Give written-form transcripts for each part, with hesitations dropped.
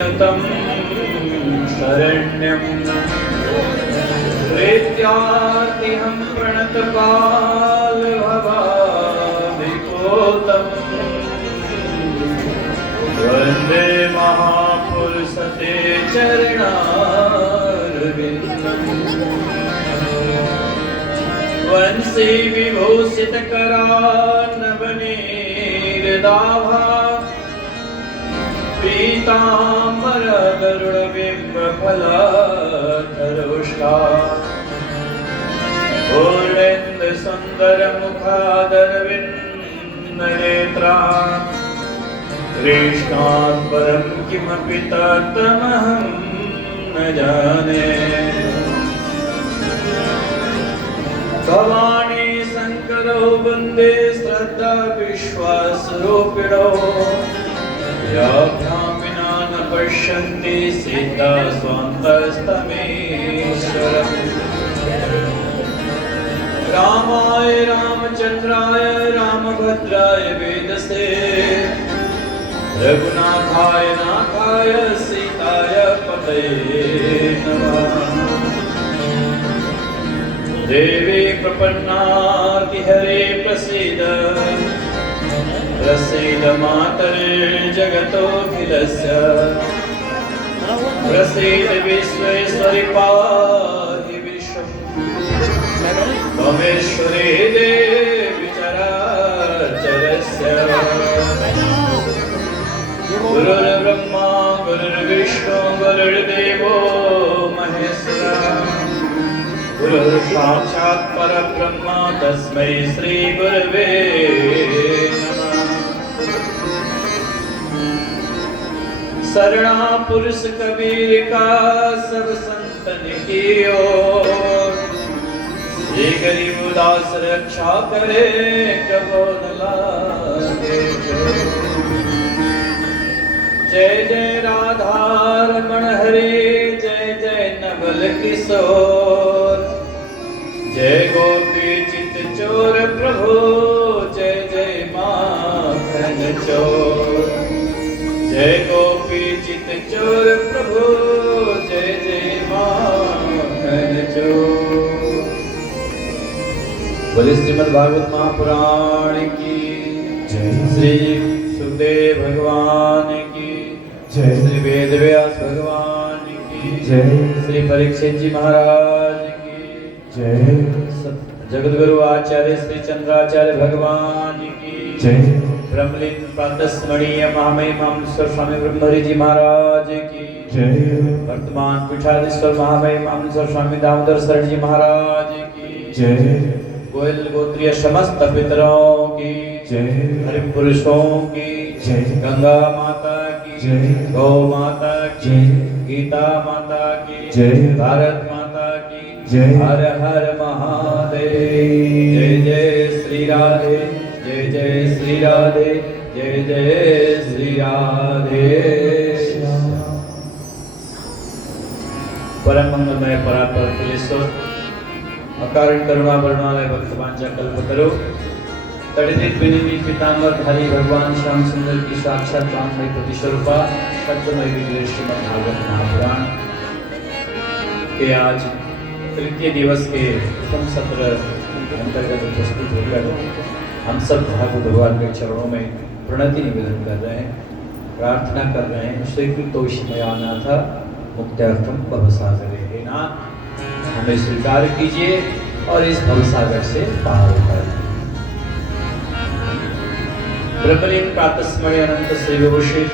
तं शरण्यं प्रेत्यार्तिहं प्रणतपालभवाभिभूतम् वन्दे महापुरुषते चरणारविन्दम् वंशी विभूषितकरान्नवनीरदाभा पीताम्बर गरुडबिम्बफलाधरोष्ठा पूर्णेन्दु सुन्दरमुखादरविन्दनेत्रा कृष्णात् परं किमपि तत्त्वमहं न जाने। भवानी शङ्करो वन्दे श्रद्धा विश्वासरूपिणो याभ्यां विना न पश्यन्ति सीता स्वान्तस्तमेश्वरम्। रामाय रामचन्द्राय रामभद्राय वेदसे रघुनाथाय नाथाय सीताय पतये नमः। देवी प्रपन्नातिहरे प्रसीद प्रसीद मातर्जगतोऽखिलस्य प्रसीद विश्वेश्वरि पाहि विश्वम्। त्वमेश्वरी देवी चराचरस्य गुरुर्ब्रह्मा गुरुर्विष्णु गुरुर्देवो महेश्वरः गुरुर्साक्षात् परब्रह्म तस्मै श्री गुरवे नमः। शरणा पुरुष कबीर का सब संतन की ओर ये गरीब उदास रक्षा करे कबो न लागे। जय जय राधा रमण हरे जय जय नवल किशोर जय गोपी चित चोर प्रभु जय जय माखन चोर जय गोपी चित चोर प्रभु जय जय माखन चोर। बोले श्रीमद् भागवत महापुराण की जय। श्री सुखदेव भगवान की जय। श्री वेद व्यास भगवान की जय। श्री परीक्षित जी महाराज की जय। जगद्गुरु आचार्य श्री चंद्राचार्य भगवान की जय। ब्रह्मलीन प्रातस्मरणीय महामहिम मामलेश्वर स्वामी ब्रह्महरि जी महाराज की जय। वर्तमान पीठाधीश्वर महामहिम मामलेश्वर स्वामी दामोदर शरण जी महाराज की जय। गोयल गोत्रीय समस्त पितरों की जय। हरि पुरुषों की जय। गंगा माता की जय। गौ माता की जय। गीता माता की जय। भारत माता की जय। हर हर महादेव। जय जय श्री राधे जय जय श्री राधे जय जय श्री राधे। परम मंगलमय परापर कलेश्वर अकारण करुणा वर्णालय भक्तवांचा कल्पतरु तड़ित विनिधि पीतांबर धारी भगवान श्याम सुंदर की साक्षात प्राणमय प्रतिस्वरूपा सत्यमय विजय श्रीमद् भागवत महापुराण के आज तृतीय दिवस के प्रथम सत्र अंतर्गत प्रस्तुत होकर हम सब भागवत भगवान के चरणों में प्रणति निवेदन कर रहे हैं, प्रार्थना कर रहे हैं। स्वीकृतोषिमयानाथ मुक्त्यार्थम भवसागरे। हे नाथ हमें स्वीकार कीजिए और इस भवसागर से पार कर। ब्रह्मलीन प्रातस्मरणीय अनंत श्री विभूषित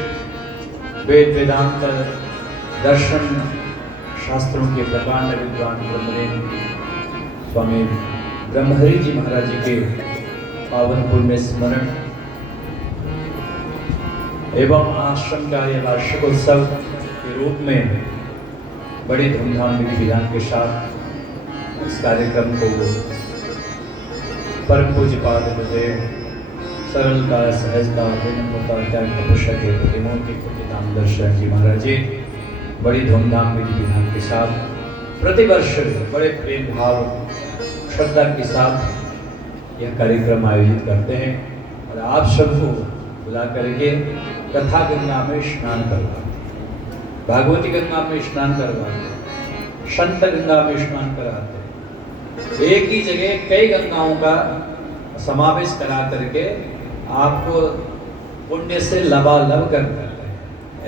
वेद वेदांत दर्शन शास्त्रों के प्रकांड विद्वान ब्रह्मलीन स्वामी ब्रह्महरि जी महाराज जी के पावन पुण्य स्मरण एवं आश्रम कार्य वार्षिकोत्सव के रूप में बड़ी धूमधाम विधि विधान के साथ इस कार्यक्रम को परम पूज्य पाद गुरुदेव सरलता सहजता विनम्रता त्याग तपस्या के प्रतिमूर्ति दामोदर शरण जी महाराज जी बड़ी धूमधाम विधि विधान के साथ प्रतिवर्ष बड़े प्रेम भाव श्रद्धा के साथ यह कार्यक्रम आयोजित करते हैं और आप सबको बुला करके कथा गंगा में स्नान करवाते हैं। भागवती गंगा में स्नान करवाते, संत गंगा में स्नान कराते, एक ही जगह कई गंगाओं का समावेश करा करके आपको पुण्य से लबालब कर देते हैं।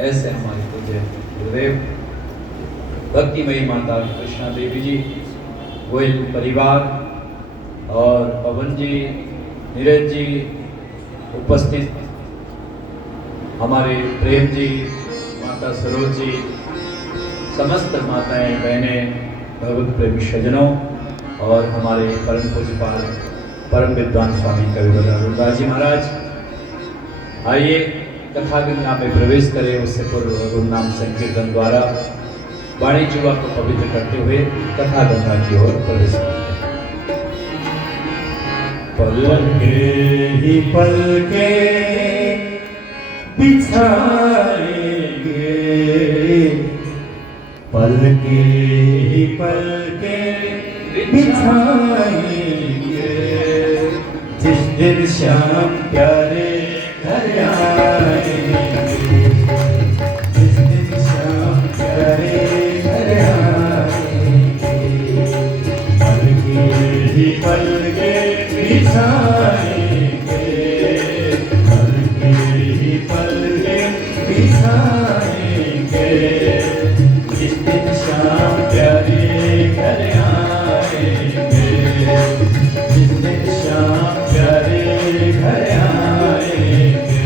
ऐसे हमारे पूज्य गुरुदेव भक्तिमयी माता कृष्णा देवी जी, गोयल परिवार और पवन जी, नीरज जी, उपस्थित हमारे प्रेम जी, माता सरोज जी, समस्त माताएं बहनें, भगवत प्रेमी सज्जनों और हमारे परम पूज्यपाल परम विद्वान स्वामी कविवर अरुणदास जी महाराज, आइए कथा गंगा में प्रवेश करें। उससे पूर्व गुरु नाम संकीर्तन द्वारा वाणी जीवा को पवित्र करते हुए कथा गंगा की ओर प्रवेश करते हैं। पलके ही पलके बिछाएंगे, पलके ही पलके बिछाएंगे, जिस दिन श्याम प्यारे घर आएंगे, जिस दिन श्याम प्यारे घर आएंगे, पलके ही पलके बिछाएंगे, पलके ही पलके बिछाएंगे, जिस दिन श्याम प्यारे घर आएंगे, जिस दिन श्याम प्यारे घर आएंगे।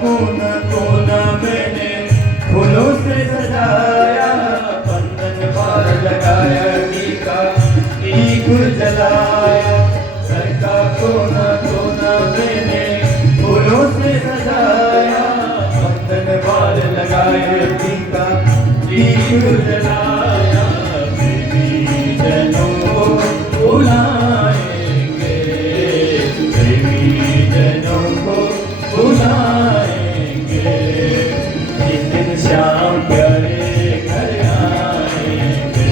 कोना कोना मैंने फूलों से सजाया, बंधन बार लगाया, टीका दीप जलाया, घर का कोना कोना मैंने फूलों से सजाया, बंधन बार लगाया, टीका दीप जलाया, प्रेमी जनों को बुलाएंगे, प्रेमी जनों को बुलाएंगे, जिस दिन श्याम प्यारे घर आएंगे,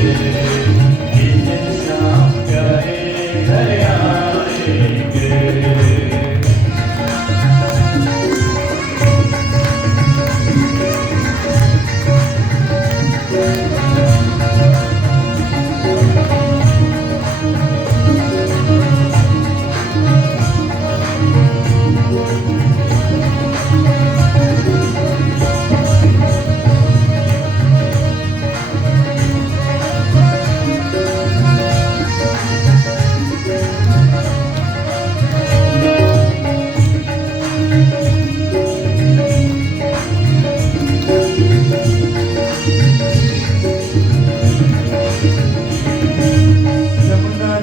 जिस दिन श्याम प्यारे घर आएंगे।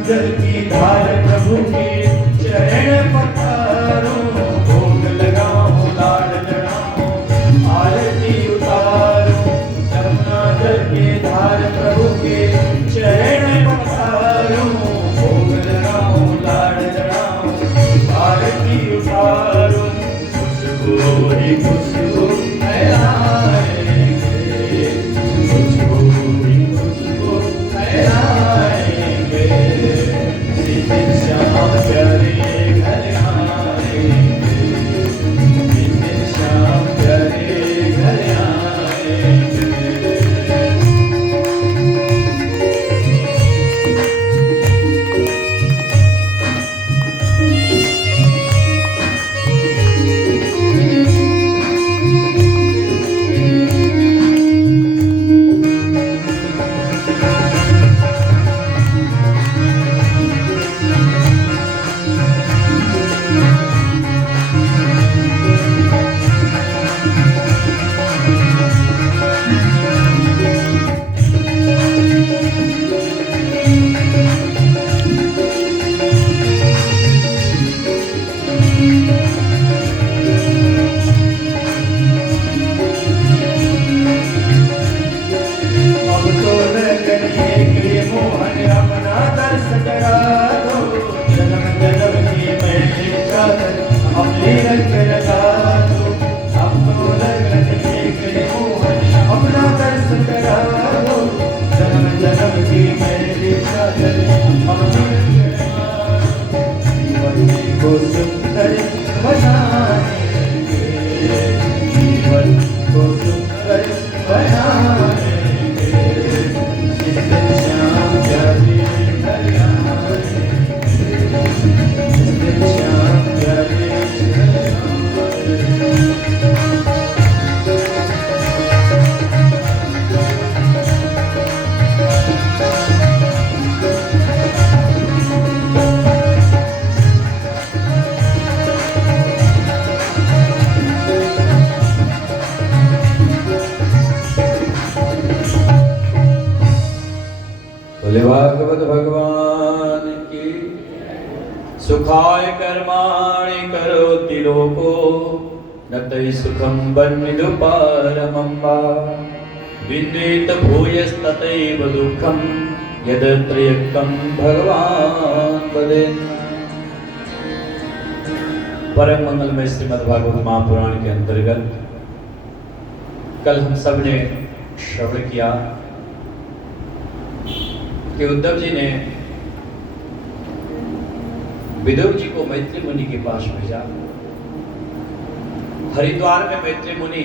जल की धार प्रभु के चरण पखारो, भोग लगाओ लाड चढ़ाओ आरती उतारो, जमुना जल की धार प्रभु के चरण पखारो, भोग लगाओ लाड चढ़ाओ आरती उतारो, खुशबू ही खुशबू फैलाएंगे, खुशबू ही खुशबू फैलाएंगे, जिस दिन श्याम प्यारे घर आएंगे, जिस दिन श्याम प्यारे घर आएंगे। सुखाय कर्माणि करोति लोको न तै सुखं बन्धु परमं वा विन्देत भूयस्ततैव दुःखं यदत्रयकं भगवान् वदेन्। परम मंगलमय श्रीमद् भागवत महापुराण के अंतर्गत कल हम सब ने श्रवण किया कि उद्धव जी ने विदुर जी को मैत्री मुनि के पास भेजा। हरिद्वार में मैत्री मुनि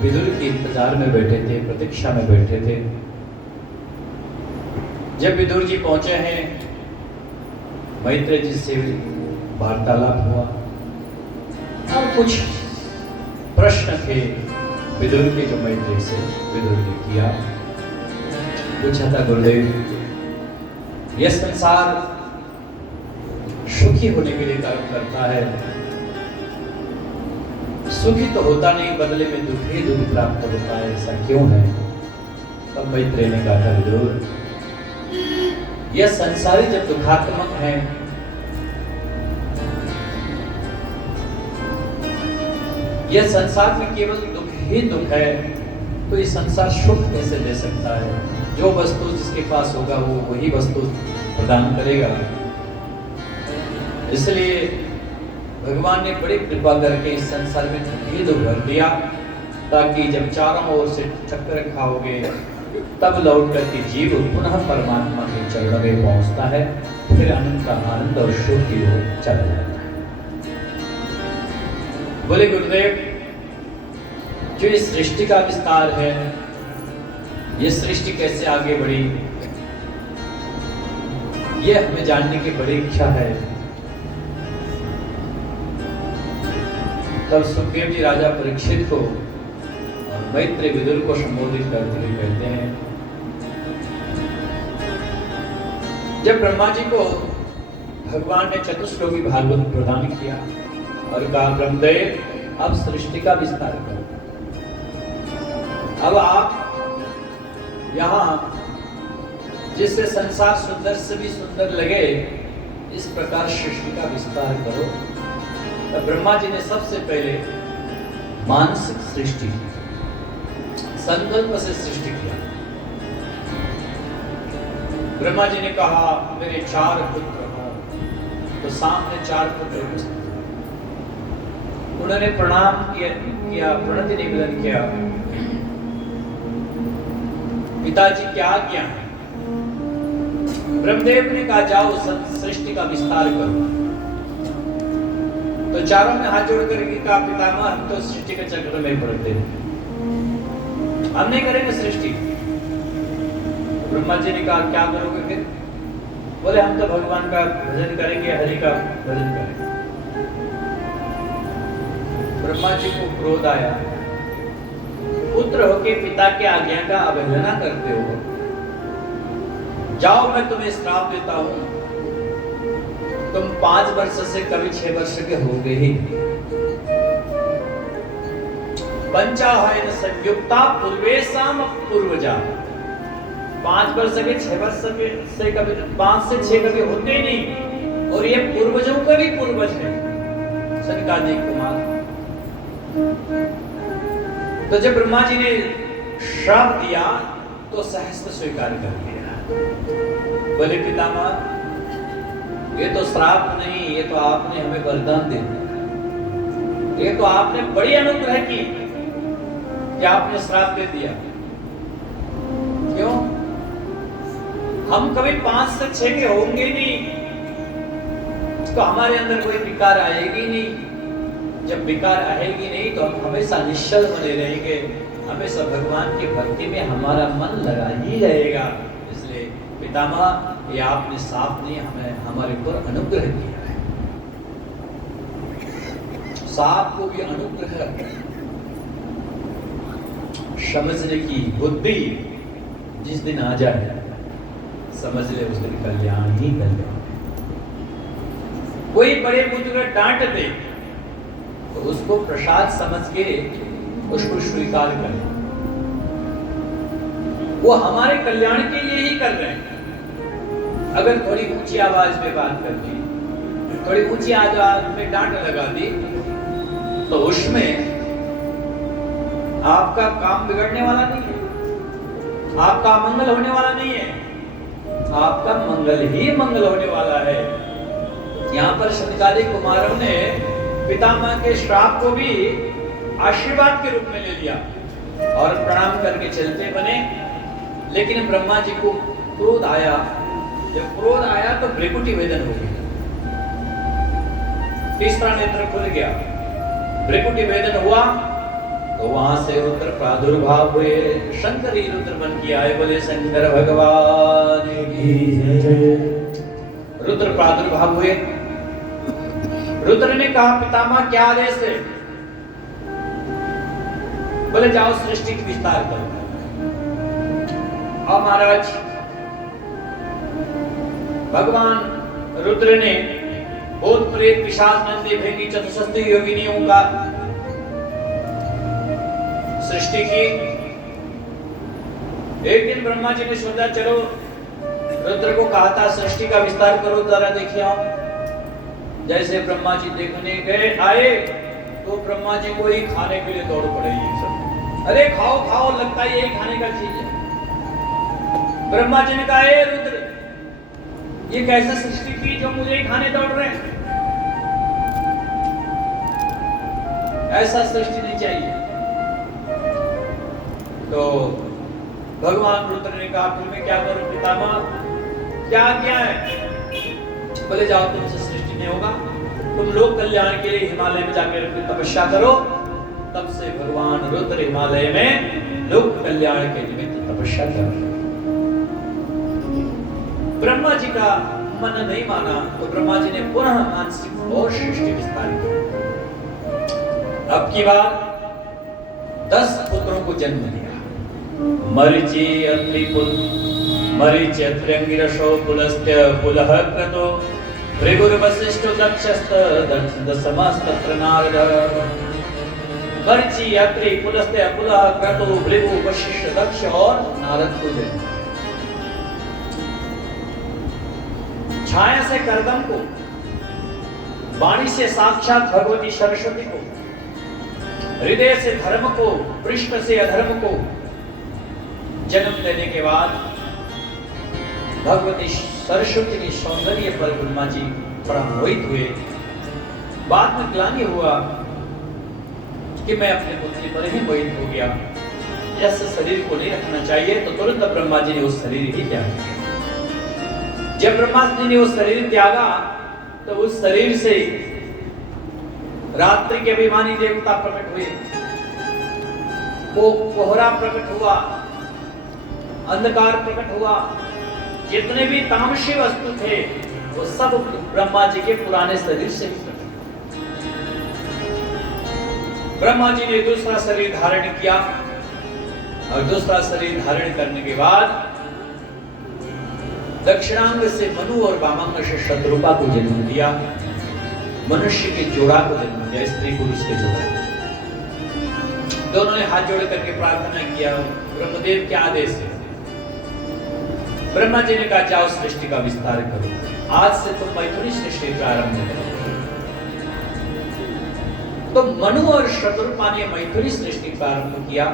विदुर के इंतजार में बैठे थे, प्रतीक्षा में बैठे थे। जब विदुर जी पहुंचे हैं, मैत्री जी से वार्तालाप हुआ और कुछ प्रश्न थे विदुर के जो मैत्री से विदुर ने किया। पूछा था, गुरुदेव यह संसार सुखी होने के लिए कर्म करता है, सुखी तो होता नहीं, बदले में दुख ही दुख प्राप्त होता है, ऐसा क्यों है? तब मैत्री ने कहा था, विदुर यह संसारी जब दुखात्मक है यह संसार में केवल दुख ही दुख है, तो ये संसार सुख कैसे दे सकता है? जो वस्तु जिसके पास होगा वो वही वस्तु प्रदान करेगा। इसलिए भगवान ने बड़ी कृपा करके इस संसार में दुख ही दुख भर दिया, ताकि जब चारों ओर से चक्कर खाओगे तब लौट करके जीव पुनः परमात्मा के चरणों में पहुंचता है, फिर अनंत आनंद और सुख की ओर चला जाता है। बोले गुरुदेव, जो इस सृष्टि का विस्तार है, ये सृष्टि कैसे आगे बढ़ी, ये हमें जानने की बड़ी इच्छा है। तब सुखदेव जी राजा परीक्षित को और मैत्री विदुर को संबोधित करते हुए कहते हैं, जब ब्रह्मा जी को भगवान ने चतुश्लोकी भागवत प्रदान किया और कहा, ब्रह्मदेव अब सृष्टि का विस्तार करो, अब आप यहाँ जिससे संसार सुंदर से भी सुंदर लगे, इस प्रकार सृष्टि का विस्तार करो। तो ब्रह्मा जी ने सबसे पहले मानसिक सृष्टि, संकल्प से सृष्टि किया। ब्रह्मा जी ने कहा, मेरे 4 पुत्र हो, तो सामने 4 पुत्र हो। उन्होंने प्रणाम किया, प्रणति निवेदन किया, पिताजी क्या आज्ञा है? ब्रह्मदेव ने कहा, जाओ सृष्टि का विस्तार करो। तो चारों ने हाथ जोड़कर कहा, पितामह हम तो सृष्टि के चक्र में पड़ते हैं, हम नहीं करेंगे सृष्टि। ब्रह्मा जी ने कहा, क्या करोगे फिर? बोले, हम तो भगवान का भजन करेंगे, हरि का भजन करेंगे। ब्रह्मा जी को क्रोध आया, पुत्र होके पिता की आज्ञा का अवहेलना करते हो, जाओ मैं तुम्हें श्राप देता हूं, तुम 5 वर्ष से कभी 6 वर्ष के होगे ही। पंचाहयन संयुक्ता पूर्वेशाम पूर्वजा, 5 वर्ष के 6 वर्ष से कभी 5 से 6 कभी होते ही नहीं, और ये पूर्वजों का भी पूर्वज है सनकादिक कुमार। तो जब ब्रह्मा जी ने श्राप दिया तो सहस्त्र स्वीकार कर लिया। बोले, पितामह ये तो श्राप नहीं, ये तो आपने हमें वरदान दे दिया, ये तो आपने बड़ी अनुग्रह की कि आपने श्राप दे दिया। क्यों? हम कभी 5 से 6 के होंगे नहीं, तो हमारे अंदर कोई विकार आएगी नहीं। जब विकार आएगी नहीं तो हम हमेशा निश्चल बने रहेंगे, हमेशा भगवान की भक्ति में हमारा मन लगा ही रहेगा। इसलिए पितामह, ये आपने साफ नहीं हमें हमारे ऊपर अनुग्रह किया है। साप को भी अनुग्रह समझने की बुद्धि जिस दिन आ जाए, समझ ले उस दिन कल्याण ही कल्याण। कोई बड़े बुजुर्ग डांट दे तो उसको प्रसाद समझ के उसको स्वीकार करें, वो हमारे कल्याण के लिए ही कर रहे हैं। अगर थोड़ी ऊंची आवाज में बात कर दी थोड़ी ऊंची आवाज में डांट लगा दी तो उसमें आपका काम बिगड़ने वाला नहीं है, आपका मंगल होने वाला नहीं है, आपका मंगल ही मंगल होने वाला है। यहाँ पर शतकादि कुमारों ने पितामह के श्राप को भी आशीर्वाद के रूप में ले लिया और प्रणाम करके चलते बने। लेकिन ब्रह्मा जी को क्रोध आया, जब क्रोध आया तो भ्रिकुटी वेदन हो गई, तीसरा नेत्र खुल गया, भ्रिकुटी वेदन हुआ तो वहां से रुद्र प्रादुर्भाव हुए। शंकर ही रुद्र बन के आए, बोले शंकर भगवान की जय। रुद्र प्रादुर्भाव हुए। रुद्र ने कहा पितामह क्या आदेश है? बोले जाओ सृष्टि की विस्तार करो। और महाराज भगवान रुद्र ने भूत प्रेत पिशाच नंदी भेदी चतुष्षष्टि योगिनियों का सृष्टि की। एक दिन ब्रह्मा जी ने सोचा चलो रुद्र को कहा था सृष्टि का विस्तार करो, जरा देखिए आओ। जैसे ब्रह्मा जी देखने गए आए तो ब्रह्मा जी को ही खाने के लिए दौड़ पड़े ये सब। अरे खाओ खाओ, लगता है यही खाने का चीज है। ब्रह्मा जी ने कहा ए रुद्र, ये कैसे सृष्टि की जो मुझे ही खाने दौड़ रहे हैं? ऐसा सृष्टि नहीं चाहिए। तो भगवान रुद्र ने कहा फिर मैं क्या करूं पितामह, क्या क्या है? बोले जाओ तुमसे सृष्टि नहीं होगा, तुम लोक कल्याण के लिए हिमालय में जाकर तपस्या करो। तब से भगवान रुद्र हिमालय में लोक कल्याण के निमित्त तपस्या कर। ब्रह्मा जी का मन नहीं माना तो ब्रह्मा जी ने पुनः मानसिक और सृष्टि विस्तार किया। अब की बार 10 पुत्रों को जन्म दिया। मरीचि अत्रि मरीचि अत्रि अंगिरसो पुलस्त्य पुलह क्रतो भृगुर वसिष्ठो दक्षस्त दशमस्तत्र नारद। मरीचि अत्रि पुलस्त्य पुलह क्रतो भृगु वशिष्ठ दक्ष और नारद को जन्म। छाया से करदम को, वाणी से साक्षात भगवती सरस्वती को, हृदय से धर्म को, पृष्ठ से अधर्म को जन्म देने के बाद भगवती सरस्वती के सौंदर्य पर ब्रह्मा जी बड़ा मोहित हुए। बाद में ग्लानि हुआ कि मैं अपने पुत्री पर ही मोहित हो गया, ऐसे शरीर को नहीं रखना चाहिए। तो तुरंत ब्रह्मा जी ने उस शरीर ही त्याग दिया। जब ब्रह्मा जी ने उस शरीर त्यागा तो उस शरीर से रात्रि के अभिमानी देवता प्रकट हुए, वो कोहरा प्रकट हुआ, अंधकार प्रकट हुआ। जितने भी तामसी वस्तु थे वो सब ब्रह्मा जी के पुराने शरीर से प्रकट। ब्रह्मा जी ने दूसरा शरीर धारण किया और दूसरा शरीर धारण करने के बाद दक्षिणांग से मनु और वामांग से शत्रुपा को जन्म दिया। मनुष्य के जोड़ा को जन्म दिया, स्त्री पुरुष के जोड़ा। दोनों ने हाथ जोड़ करके प्रार्थना किया, ब्रह्मदेव क्या आदेश है? ब्रह्मा जी ने कहा जाओ सृष्टि का विस्तार करो, आज से तुम मैथुनी सृष्टि प्रारंभ करो। तो मनु और शत्रुपा ने मैथुनी सृष्टि प्रारंभ किया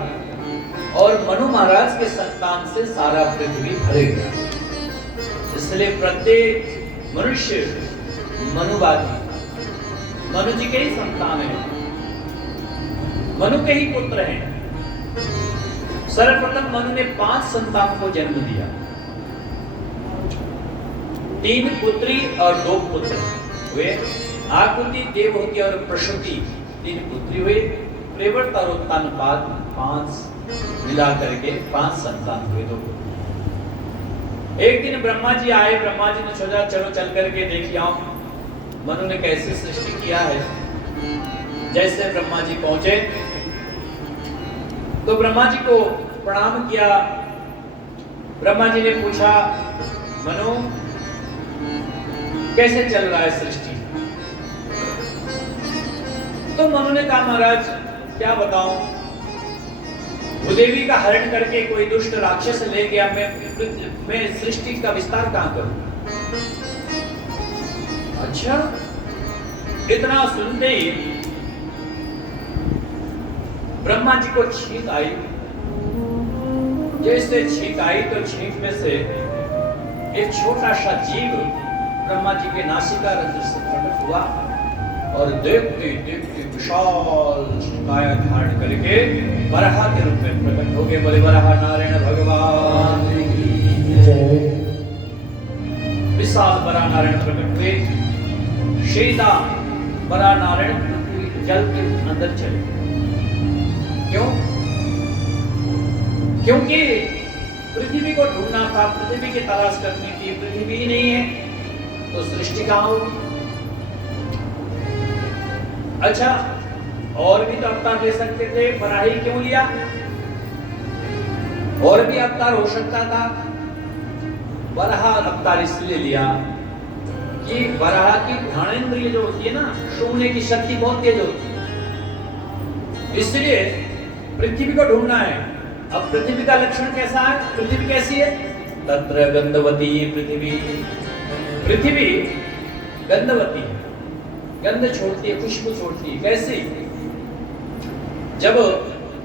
और मनु महाराज के संतान से सारा पृथ्वी भर गया। इसलिए प्रत्येक मनुष्य मनुवादी, मनु जी के ही संतान है, मनु के ही पुत्र हैं। सर्वप्रथम मनु ने 5 संतान को जन्म दिया, 3 पुत्री और 2 पुत्र हुए। आकुति, देवहूति और प्रसूति 3 पुत्री हुए। प्रेवर्त और उत्तानपाद 5 मिला करके 5 संतान हुए, 2 पुत्र। एक दिन ब्रह्मा जी आए, ब्रह्मा जी ने सोचा चलो चल करके देख आओ मनु ने कैसे सृष्टि किया है। जैसे ब्रह्मा जी पहुंचे तो ब्रह्मा जी को प्रणाम किया। ब्रह्मा जी ने पूछा मनु कैसे चल रहा है सृष्टि? तो मनु ने कहा महाराज क्या बताऊं, भूदेवी का हरण करके कोई दुष्ट राक्षस ले गया, मैं सृष्टि का विस्तार कहां करूं? अच्छा, इतना सुनते ही ब्रह्मा जी को छींक आई। जैसे छींक आई तो छींक में से एक छोटा सा जीव ब्रह्मा जी के नासिका रंध्र से प्रकट हुआ और देखते देखते विशाल काया धारण करके वराह के रूप में प्रकट हो गए। बोले वराह नारायण भगवान की जय। विशाल वराह नारायण प्रकट हुए। सीधा वराह नारायण पृथ्वी जल के अंदर चले गए। क्यों? क्योंकि पृथ्वी को ढूंढना था, पृथ्वी की तलाश करने की। पृथ्वी ही नहीं है तो सृष्टि कहां होगी? अच्छा, और भी तो अवतार ले सकते थे, वराह ही क्यों लिया? और भी अवतार हो सकता था। वराह अवतार इसलिए लिया कि वराह की घ्राणेंद्रिय जो होती है ना, सूंघने की शक्ति बहुत तेज होती है, इसलिए पृथ्वी को ढूंढना है। अब पृथ्वी का लक्षण कैसा है? पृथ्वी कैसी है? तत्र गंधवती पृथ्वी। पृथ्वी गंधवती है, गंध छोड़ती है, खुशबू छोड़ती है। कैसी? जब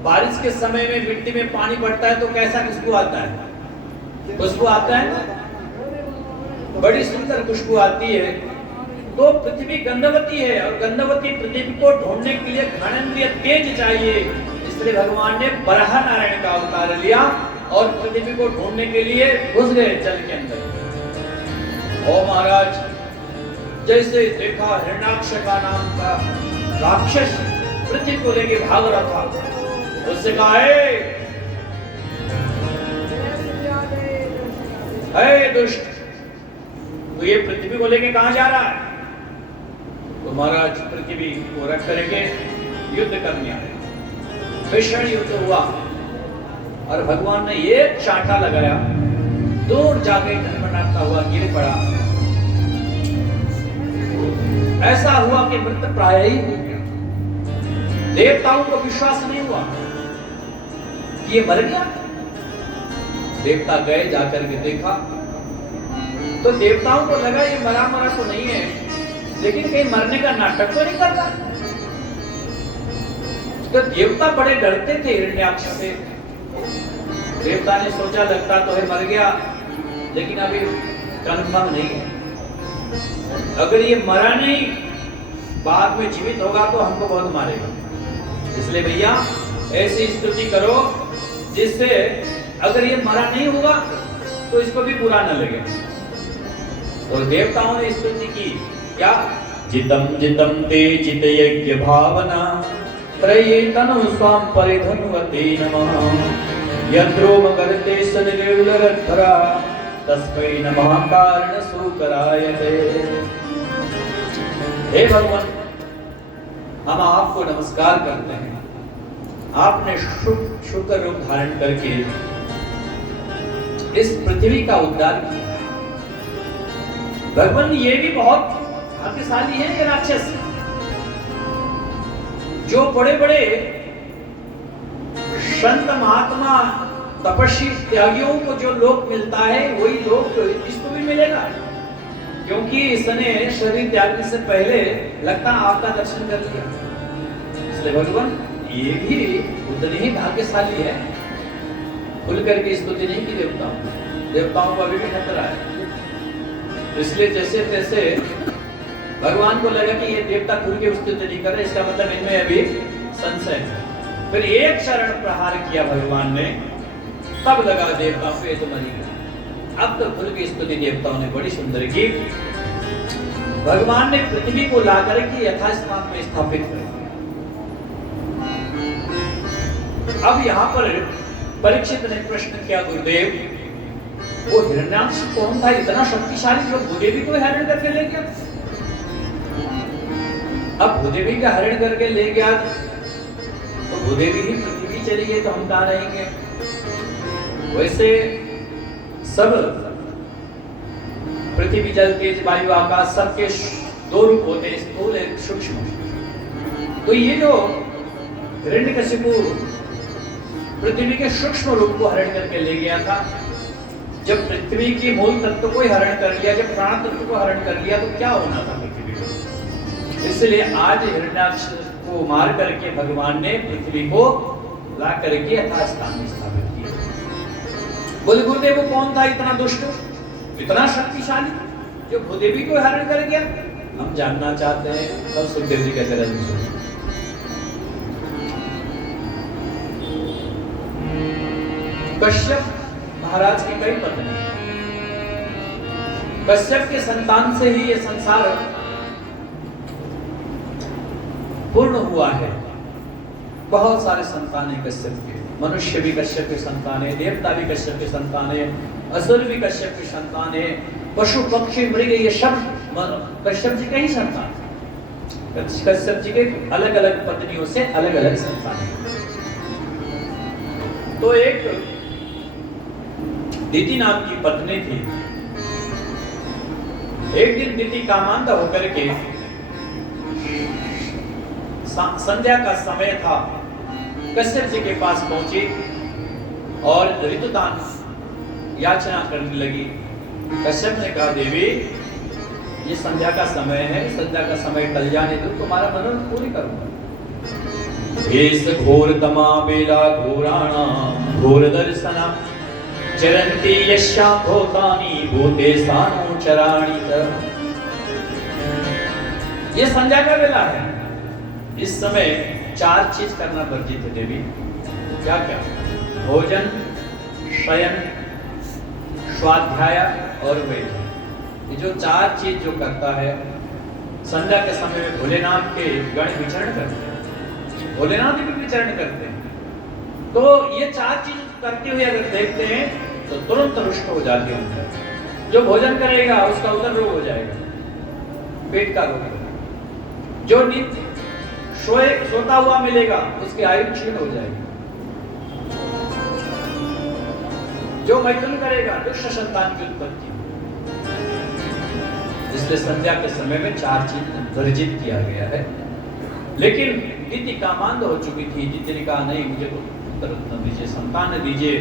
बारिश के समय में मिट्टी में पानी पड़ता है तो कैसा खुशबू आता है? खुशबू आता है ना, बड़ी सुंदर खुशबू आती है। तो पृथ्वी गंधवती है और गंधवती पृथ्वी को ढूंढने के लिए घ्राणेंद्रिय तेज चाहिए। इसलिए भगवान ने वराह नारायण का अवतार लिया और पृथ्वी को ढूंढने के लिए घुस गए जल के अंदर। ओ महाराज, जैसे देखा हिरण्याक्ष का नाम का राक्षस पृथ्वी को लेके भाग रहा था, उससे कहा हे दुष्ट, तो ये पृथ्वी को लेके कहां जा रहा है? तो महाराज पृथ्वी को रख करके युद्ध करने आए। भीषण युद्ध हुआ और भगवान ने एक चांटा लगाया, दूर जाके टनमनाता हुआ गिर पड़ा। ऐसा हुआ कि मृत प्राय ही हो गया। देवताओं को विश्वास नहीं हुआ कि ये मर गया। देवता गए, जाकर के देखा तो देवताओं को लगा ये मरा मरा तो नहीं है, लेकिन कहीं मरने का नाटक तो नहीं कर रहा। तो देवता बड़े डरते थे हिरण्याक्ष से। देवता ने सोचा लगता तो है मर गया, लेकिन अभी कंफर्म नहीं है। अगर ये मरा नहीं, बाद में जीवित होगा तो हमको बहुत मारेगा। इसलिए भैया ऐसी स्तुति करो जिससे अगर ये मरा नहीं होगा तो इसको भी बुरा न लगे। और देवताओं ने स्तुति की क्या? जितम जितम ते चित यज्ञ भावना त्रये तनु स्वाम परिधनुवते नमः। यद्रोम करते सनिर्विलरद्धरा तस्मै नमः कारण सुकरायते। हे भगवान, हम आपको नमस्कार करते हैं। आपने शुक्र रूप धारण करके इस पृथ्वी का उद्धार किया। भगवान ये भी बहुत भाग्यशाली है ये राक्षस, जो बड़े बड़े संत महात्मा तपस्वी त्यागियों को जो लोक मिलता है वही लोक इसको भी मिलेगा, क्योंकि इसने शरीर त्यागने से पहले लगता आपका दर्शन कर लिया। इसलिए भगवान ये भी उतने ही भाग्यशाली है। खुल करके स्तुति नहीं की देवताओं को अभी भी खतरा है। इसलिए जैसे तैसे भगवान को लगा कि ये देवता खुल के स्तुति नहीं कर रहे, इसका मतलब इनमें अभी संशय है। फिर एक शरण प्रहार किया भगवान ने, तब लगा देवता पे तो मरी गया। अब तो खुल की स्तुति देवताओं ने बड़ी सुंदर की। भगवान ने पृथ्वी को ला करके यथास्थान में स्थापित कर दिया। अब यहाँ पर परीक्षित ने प्रश्न किया, गुरुदेव वो हिरण्याक्ष कौन था इतना शक्तिशाली जो भूदेवी को हरण करके ले गया? अब भूदेवी का हरण करके ले गया तो भूदेवी ही पृथ्वी चली गई तो हम कहां रहेंगे? वैसे सब पृथ्वी जल तेज वायु आकाश सबके दो रूप होते हैं, स्थूल एक सूक्ष्म। तो ये जो हिरण्यकशिपु पृथ्वी के सूक्ष्म रूप को हरण करके ले गया था, जब पृथ्वी की मूल तत्व को हरण कर लिया, जब प्राण तत्व को हरण कर लिया, तो क्या होना था पृथ्वी को? इसलिए आज हिरण्याक्ष को मार करके भगवान ने पृथ्वी को ला करके यथास्थान में स्थापित किया। बोले गुरुदेव वो कौन था इतना दुष्ट, इतना शक्तिशाली, जो भूदेवी को हरण कर गया? हम जानना चाहते हैं, तब सुखदेव जी कहते रहे कश्यप महाराज की कई पत्नी, कश्यप के संतान से ही ये संसार पूर्ण हुआ है। बहुत सारे संतान है कश्यप के, मनुष्य भी कश्यप के संतान है, देवता भी कश्यप के संतान है, असुर भी कश्यप के संतान है, पशु पक्षी मृग ये सब कश्यप जी के ही संतान है। कश्यप जी के अलग अलग पत्नियों से अलग अलग संतान है। तो एक दिति नाम की पत्नी थी। एक दिन दिति कामांध होकर के, संध्या का समय था, कश्यप जी के पास पहुंची और ऋतुदान याचना करने लगी। कश्यप ने कहा देवी ये संध्या का समय है, संध्या का समय टल जाने दो, तुम्हारा मनन पूरी करूंगा। एस घोर तमा बेला घोराणा घोर दर्शना चरंती यश्या भूतानि भूते सानो चराणि। ये संध्या का वेला है, इस समय 4 चीज करना वर्जित है देवी। क्या क्या? भोजन, शयन, स्वाध्याय और वैद्य। ये जो 4 चीज जो करता है, संध्या के समय में भोलेनाथ के गण विचरण करते हैं, भोलेनाथ भी विचरण करते हैं। तो ये 4 चीज करते हुए अगर देखते हैं तो तुरंत रुष्ट हो जाते हैं। जो भोजन करेगा उसका उदर रोग हो जाएगा, पेट का रोग। जो नित्य सोता हुआ मिलेगा उसकी आयु क्षीण हो जाएगी। जो मैथुन करेगा दुष्ट संतान की उत्पत्ति। इसलिए संध्या के समय में 4 चीज वर्जित किया गया है। लेकिन दिति कामांध हो चुकी थी। दिति ने कहा नहीं, मुझे पुत्र न दीजिए, संतान दीजिए।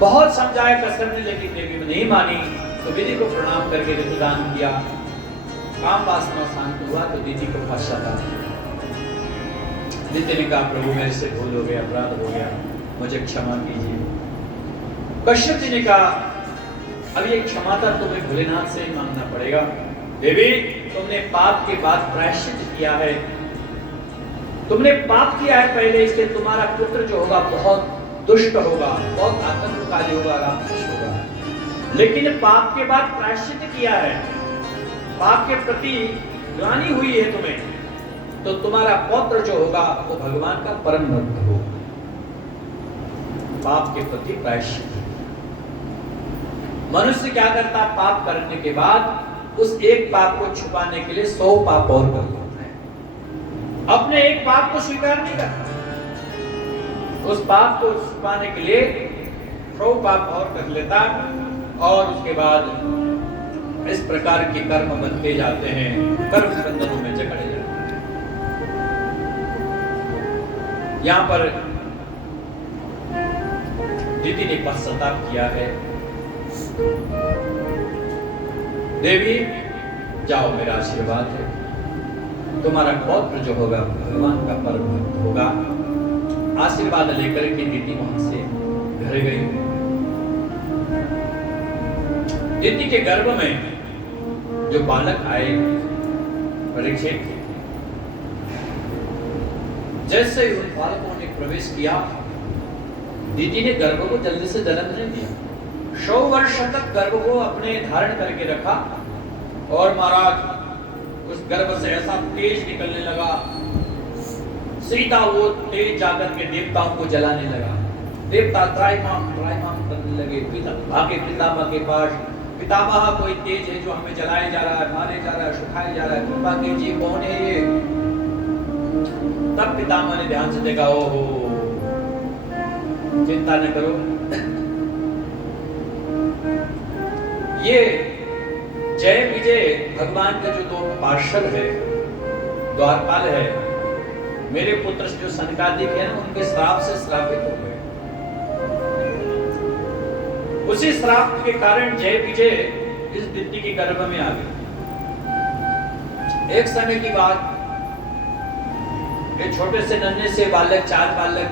बहुत समझाया कश्यप ने, लेकिन देवी ने नहीं मानी। तो दिति को प्रणाम करके ऋतुदान किया। काम वासना शांत हुआ तो दिति को पश्चाताप। दिति ने कहा प्रभु मेरे से भूल हो गया, अपराध हो गया, मुझे क्षमा कीजिए। कश्यप जी ने कहा अब ये क्षमाता तुम्हें भोलेनाथ से ही मांगना पड़ेगा। देवी तुमने पाप के बाद प्रायश्चित किया है, तुमने पाप किया है पहले, इसलिए तुम्हारा पुत्र जो होगा बहुत दुष्ट होगा, बहुत आतंककारी होगा, राक्षस होगा। लेकिन पाप के बाद प्रायश्चित किया है, पाप के प्रति ग्लानि हुई है तुम्हें, तो तुम्हारा पौत्र जो होगा वो भगवान का परम भक्त होगा। पाप के प्रति प्रायश्चित। मनुष्य क्या करता? पाप करने के बाद उस एक पाप को छुपाने के लिए 100 पाप और कर लेता है। अपने एक पाप को स्वीकार नहीं करता, उस पाप को छुपाने के लिए 100 पाप और कर लेता, और उसके बाद इस प्रकार के कर्म बनते जाते हैं, कर्म बंधनों में जकड़े जाते हैं। यहां पर दिति ने पश्चाताप किया है। देवी जाओ, मेरा आशीर्वाद है, तुम्हारा पौत्र जो होगा भगवान का परम भक्त होगा। आशीर्वाद लेकर के दिति वहां से घर गई। दिति के गर्भ में जो बालक आए परीक्षित, जैसे ही उन बालकों ने प्रवेश किया, दिति ने गर्भ को जल्दी से जन्म नहीं दिया। 100 वर्ष तक गर्भ को अपने धारण करके रखा, और महाराज उस गर्भ से ऐसा तेज निकलने लगा, सीधा वो तेज जाकर के देवताओं को जलाने लगा। देवता त्राहिमाम करने लगे, आके पितामह के पास, पितामह कोई तेज है जो हमें जलाया जा रहा है, मारे जा रहा है, सुखाया जा रहा है, कृपा कीजिए, कौन है ये? तब पितामह ने ध्यान से देखा, ओहो चिंता न करो, ये जय विजय भगवान के जो 2 पार्षद है, द्वारपाल है, मेरे पुत्र जो सनकादिक है ना, उनके श्राप से श्रापित हो गए। उसी श्राप के कारण जय विजय इस दित्य के गर्भ में आ गए। एक समय की बात, एक छोटे से नन्हे से बालक, 4 बालक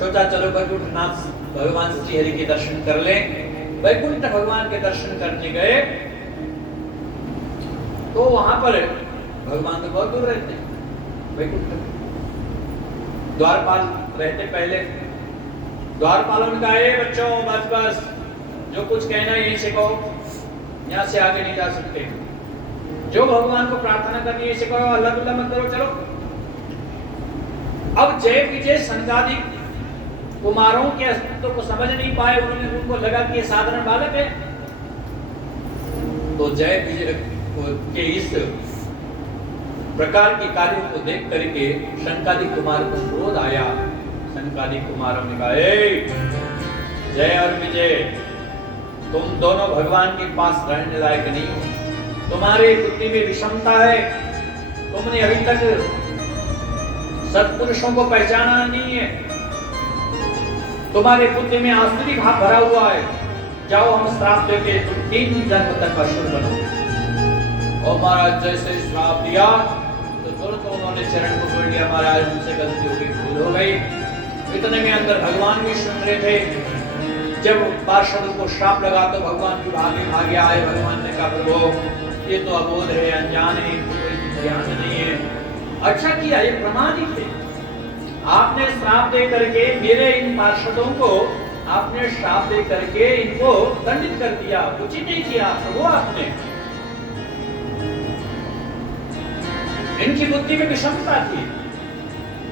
सोचा चलो वैकुंठनाथ भगवान श्री हरि के दर्शन कर ले। वैकुंठ भगवान के दर्शन करने गए तो वहां पर भगवान तो बहुत दूर रहते, वैकुंठ द्वारपाल रहते। पहले द्वारपालों ने कहा, बच्चों बस बस, जो कुछ कहना है यहीं से कहो, यहाँ से आगे नहीं जा सकते। जो भगवान को प्रार्थना करनी है इसे कहो, अल्लाह तुल्लाह मत करो, चलो। अब जय विजय सनकादिक कुमारों के अस्तित्व को समझ नहीं पाए। उनको लगा कि ये साधारण बालक है। तो जय विजय के इस प्रकार के कार्यों को देख करके शनकादिक कुमार को क्रोध आया। शनकादिक कुमारों ने कहा, जय और विजय, तुम दोनों भगवान के पास रहने लायक नहीं हो। तुम्हारे बुद्धि में विषमता है। तुमने अभी तक सत्पुरुषों को पहचाना नहीं है। तुम्हारे बुद्धि में आसुरी भाव भरा हुआ है। जाओ, हम श्राप देते, तुम 3 जन्म तक असुर बनो। और महाराज जैसे श्राप दिया तो तुरंत उन्होंने चरण को पकड़ लिया। महाराज हमसे गलती हो गई, भूल हो गई। इतने में अंदर भगवान भी सुन रहे थे। जब पार्षदों को श्राप लगा तो भगवान भी भागे आए। भगवान ने कहा, प्रभु ये तो अबोध है, अनजान है, कोई ध्यान नहीं है। अच्छा किया, ये प्रमादी थे। आपने श्राप दे करके मेरे इन पार्षदों को आपने श्राप दे करके इनको दंडित कर दिया, उचित नहीं किया प्रभु आपने। इनकी बुद्धि में विषमता थी,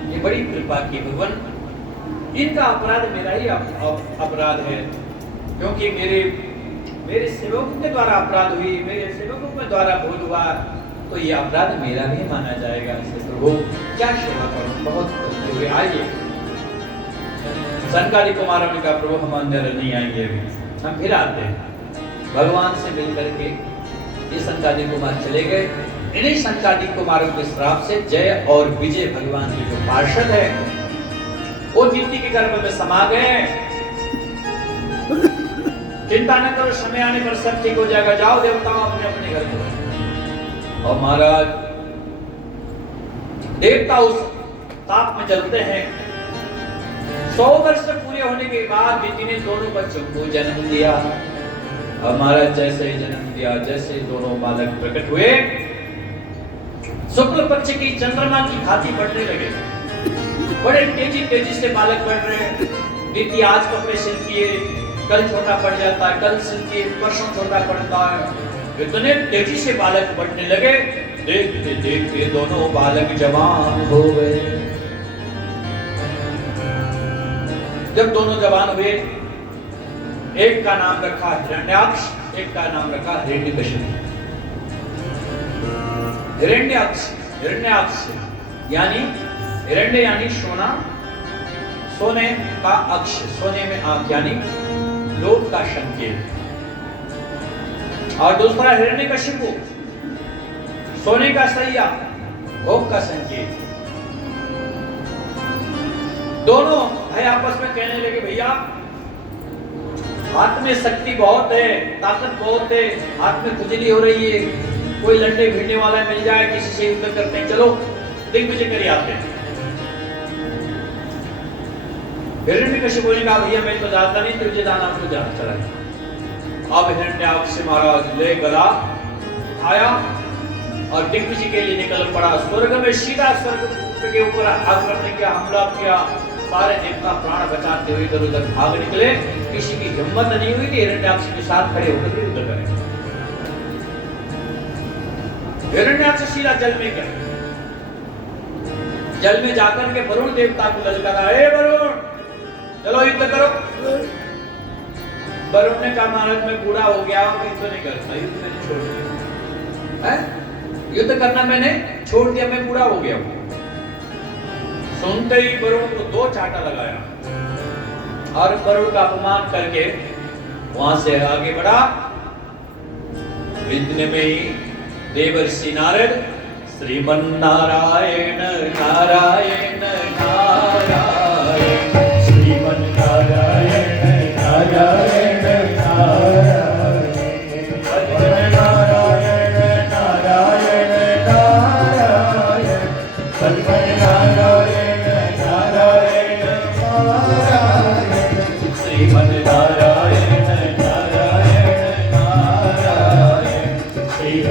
ये बड़ी कृपा की भगवान। इनका अपराध मेरा ही अपराध है, क्योंकि मेरे सेवकों के द्वारा अपराध हुई, मेरे सेवकों के द्वारा भूल हुआ, तो ये अपराध मेरा भी माना जाएगा। इससे प्रभु क्या सेवा करूं, बहुत करते हुए आइए। शनकादिक कुमारों ने कहा, प्रभु हम अंदर नहीं आएंगे, अभी हम फिर आते हैं। भगवान से मिल करके ये शनकादिक कुमार चले गए। इन्हीं शनकादिक कुमारों के श्राप से जय और विजय भगवान के जो पार्षद है वो दीप्ति के गर्भ में समा गए। चिंता न करो, समय आने पर सब ठीक हो जाएगा। जाओ देवताओं अपने अपने घर को। और महाराज देवता उस ताप में जलते हैं। 100 वर्ष पूरे होने के बाद दीति ने दोनों बच्चों को जन्म दिया। और महाराज जैसे ही जन्म दिया, जैसे ही दोनों बालक प्रकट हुए, शुक्ल पक्ष की चंद्रमा की भांति बढ़ने लगे। बड़े तेजी से बालक बढ़ रहे हैं। दीति आज कपड़े सिलती है, कल छोटा पड़ जाता है, कल सिलती है, परसों छोटा पड़ता है। इतने तेजी से बालक बढ़ने लगे। देखते देखते दोनों बालक जवान हो गए। जब दोनों जवान हुए, एक का नाम रखा हिरण्याक्ष, एक का नाम रखा हिरण्यकशिपु। हिरण्याक्ष यानी हिरण्य यानी सोना, सोने का अक्ष, सोने में आंख यानी लोभ का संकेत। और दूसरा हिरण्यकशिपु, सोने का सैया, भोग का संकेत। दोनों भाई आपस में कहने लगे, भैया हाथ में शक्ति बहुत है, ताकत बहुत है, हाथ में खुजली हो रही है, कोई लड़ने भिड़ने वाला मिल जाए, किसी से युद्ध करते हैं, चलो दिग्विजय कर आते हैं। हिरण्यकशिपु ने कहा, भैया मैं तो जानता नहीं, तुझे जाना तो जान चला। अब हिरण्याक्ष महाराज ले गला उठाया और दिग्विजय के लिए निकल पड़ा। स्वर्ग में सीधा स्वर्ग के ऊपर आक्रमण किया, हमला किया। सारे देवता प्राण बचाते हुए इधर उधर भाग निकले। किसी की हिम्मत नहीं हुई कि हिरण्याक्ष के साथ खड़े होकर युद्ध करें। हिरण्याक्ष सीधा जल में गया। जल में जाकर के वरुण देवता को ललकारा, हे वरुण चलो युद्ध करो। वरुण ने कहा, महाराज मैं बूढ़ा हो गया हूं, युद्ध नहीं करता, युद्ध मैंने छोड़ दिया है, युद्ध करना मैंने छोड़ दिया, मैं बूढ़ा हो गया हूं। सुनते ही वरुण को 2 चांटा लगाया और वरुण का अपमान करके वहां से आगे बढ़ा। इतने में ही देवर्षि नारद श्रीमन नारायण नारायण नारायण, श्रीमन नारायण नारायण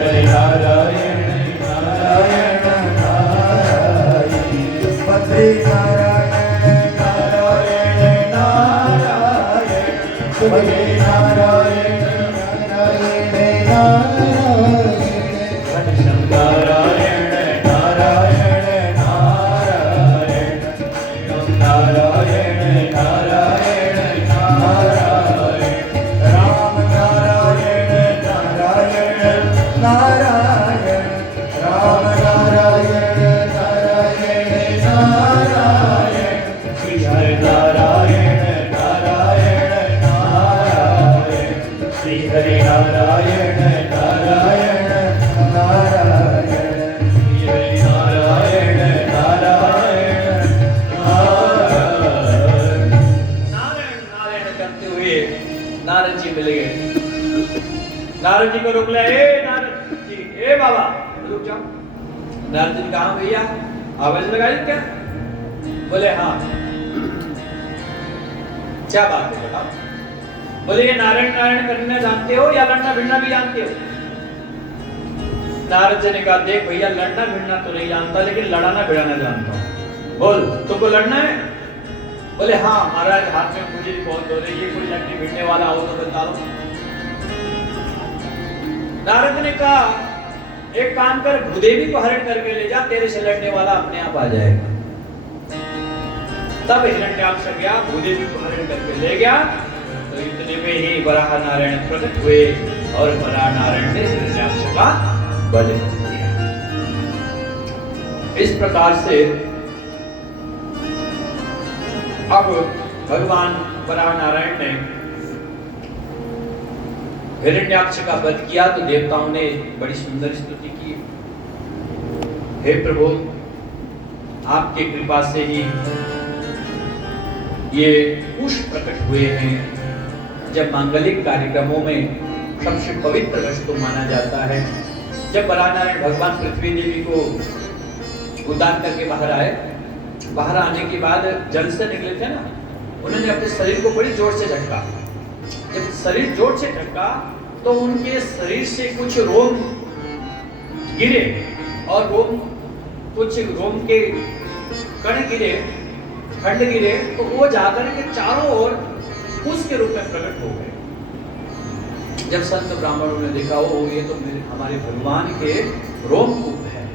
हरि नारायण नारायण नारायण बद्री नारायण नारायण नारायण बद्री नारायण नारायण नारायण घनश्याम नारायण नारायण नारायण नारायण नारायण नारायण राम नारायण नारायण नारायण राम नारायण नारायण नारायण श्री हरि नारायण नारायण नारायण श्री हरि नारायण नारायण नारायण श्री हरि नारायण नारायण नारायण नारायण नारायण करते हुए नारद जी मिल गए। नारद जी को रोक लिया, ए नारद जी, ए बाबा रुक जाओ। नारद जी ने कहा भैया आवाज लगाई क्या? बोले हाँ। क्या बात है बताओ? बोले ये नारायण नारायण करना जानते हो या लड़ना भिड़ना भी जानते हो? नारद जी ने कहा देख भैया लड़ना भिड़ना तो नहीं जानता लेकिन लड़ाना भिड़ाना जानता हूँ। बोल तुमको लड़ना है? बोले हाँ महाराज हाथ में मुझे बहुत हो रही है, कोई लड़ने भिड़ने वाला हो तो बता दो। नारद ने कहा एक काम कर भूदेवी को हरण करके ले जा, तेरे से लड़ने वाला अपने आप आ जाएगा। तब हिरण्याक्ष गया भूदेवी को हरण करके ले गया तो इतने में ही वराह नारायण प्रकट हुए और वराह नारायण ने हिरण्याक्ष का वध किया। इस प्रकार से अब भगवान वराह नारायण ने हिरण्याक्ष का वध किया तो देवताओं ने बड़ी सुंदर स्तुति की। हे प्रभु आपके कृपा से ही ये कुश प्रकट हुए हैं। जब मांगलिक कार्यक्रमों में सबसे पवित्र वस्तु माना जाता है। जब वराह नारायण भगवान पृथ्वी देवी को उतार करके बाहर आए, बाहर आने के बाद जल से निकले थे ना, उन्होंने अपने शरीर को बड़ी जोर से झटका। जब शरीर जोर से झटका तो उनके शरीर से कुछ रोम गिरे और कुछ रोम के कण गिरे, खंड गिरे, तो वो जाकर के चारों ओर कुश के रूप में प्रकट हो गए। जब संत ब्राह्मणों ने देखा ओ ये तो हमारे भगवान के रोमकूप है,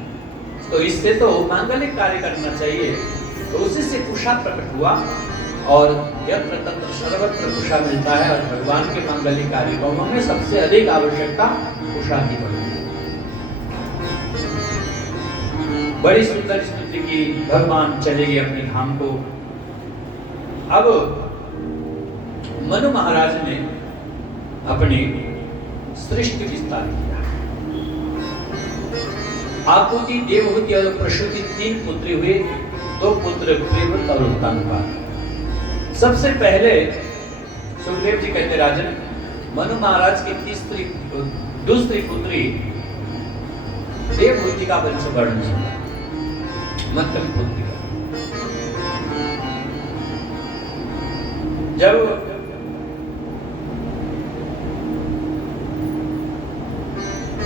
तो इससे तो मांगलिक कार्य करना चाहिए। तो उसी से कुशा प्रकट हुआ और यत्र तत्र सर्वत्र कुशा मिलता है और भगवान के मांगलिक कार्यक्रमों में सबसे अधिक आवश्यकता कुशा की पड़ती है। बड़ी सुंदर स्तुति की, भगवान चले गए अपने धाम को। अब मनु महाराज ने अपनी सृष्टि विस्तार किया। आकुति, देवहूति और प्रसूति 3 पुत्री हुए, 2 पुत्र प्रियव्रत और उत्तानपाद। सबसे पहले सुखदेव जी कहते राजन मनु महाराज की दूसरी पुत्री देवहूति का वंश वर्णन सुना, मध्यम पुत्री का। जब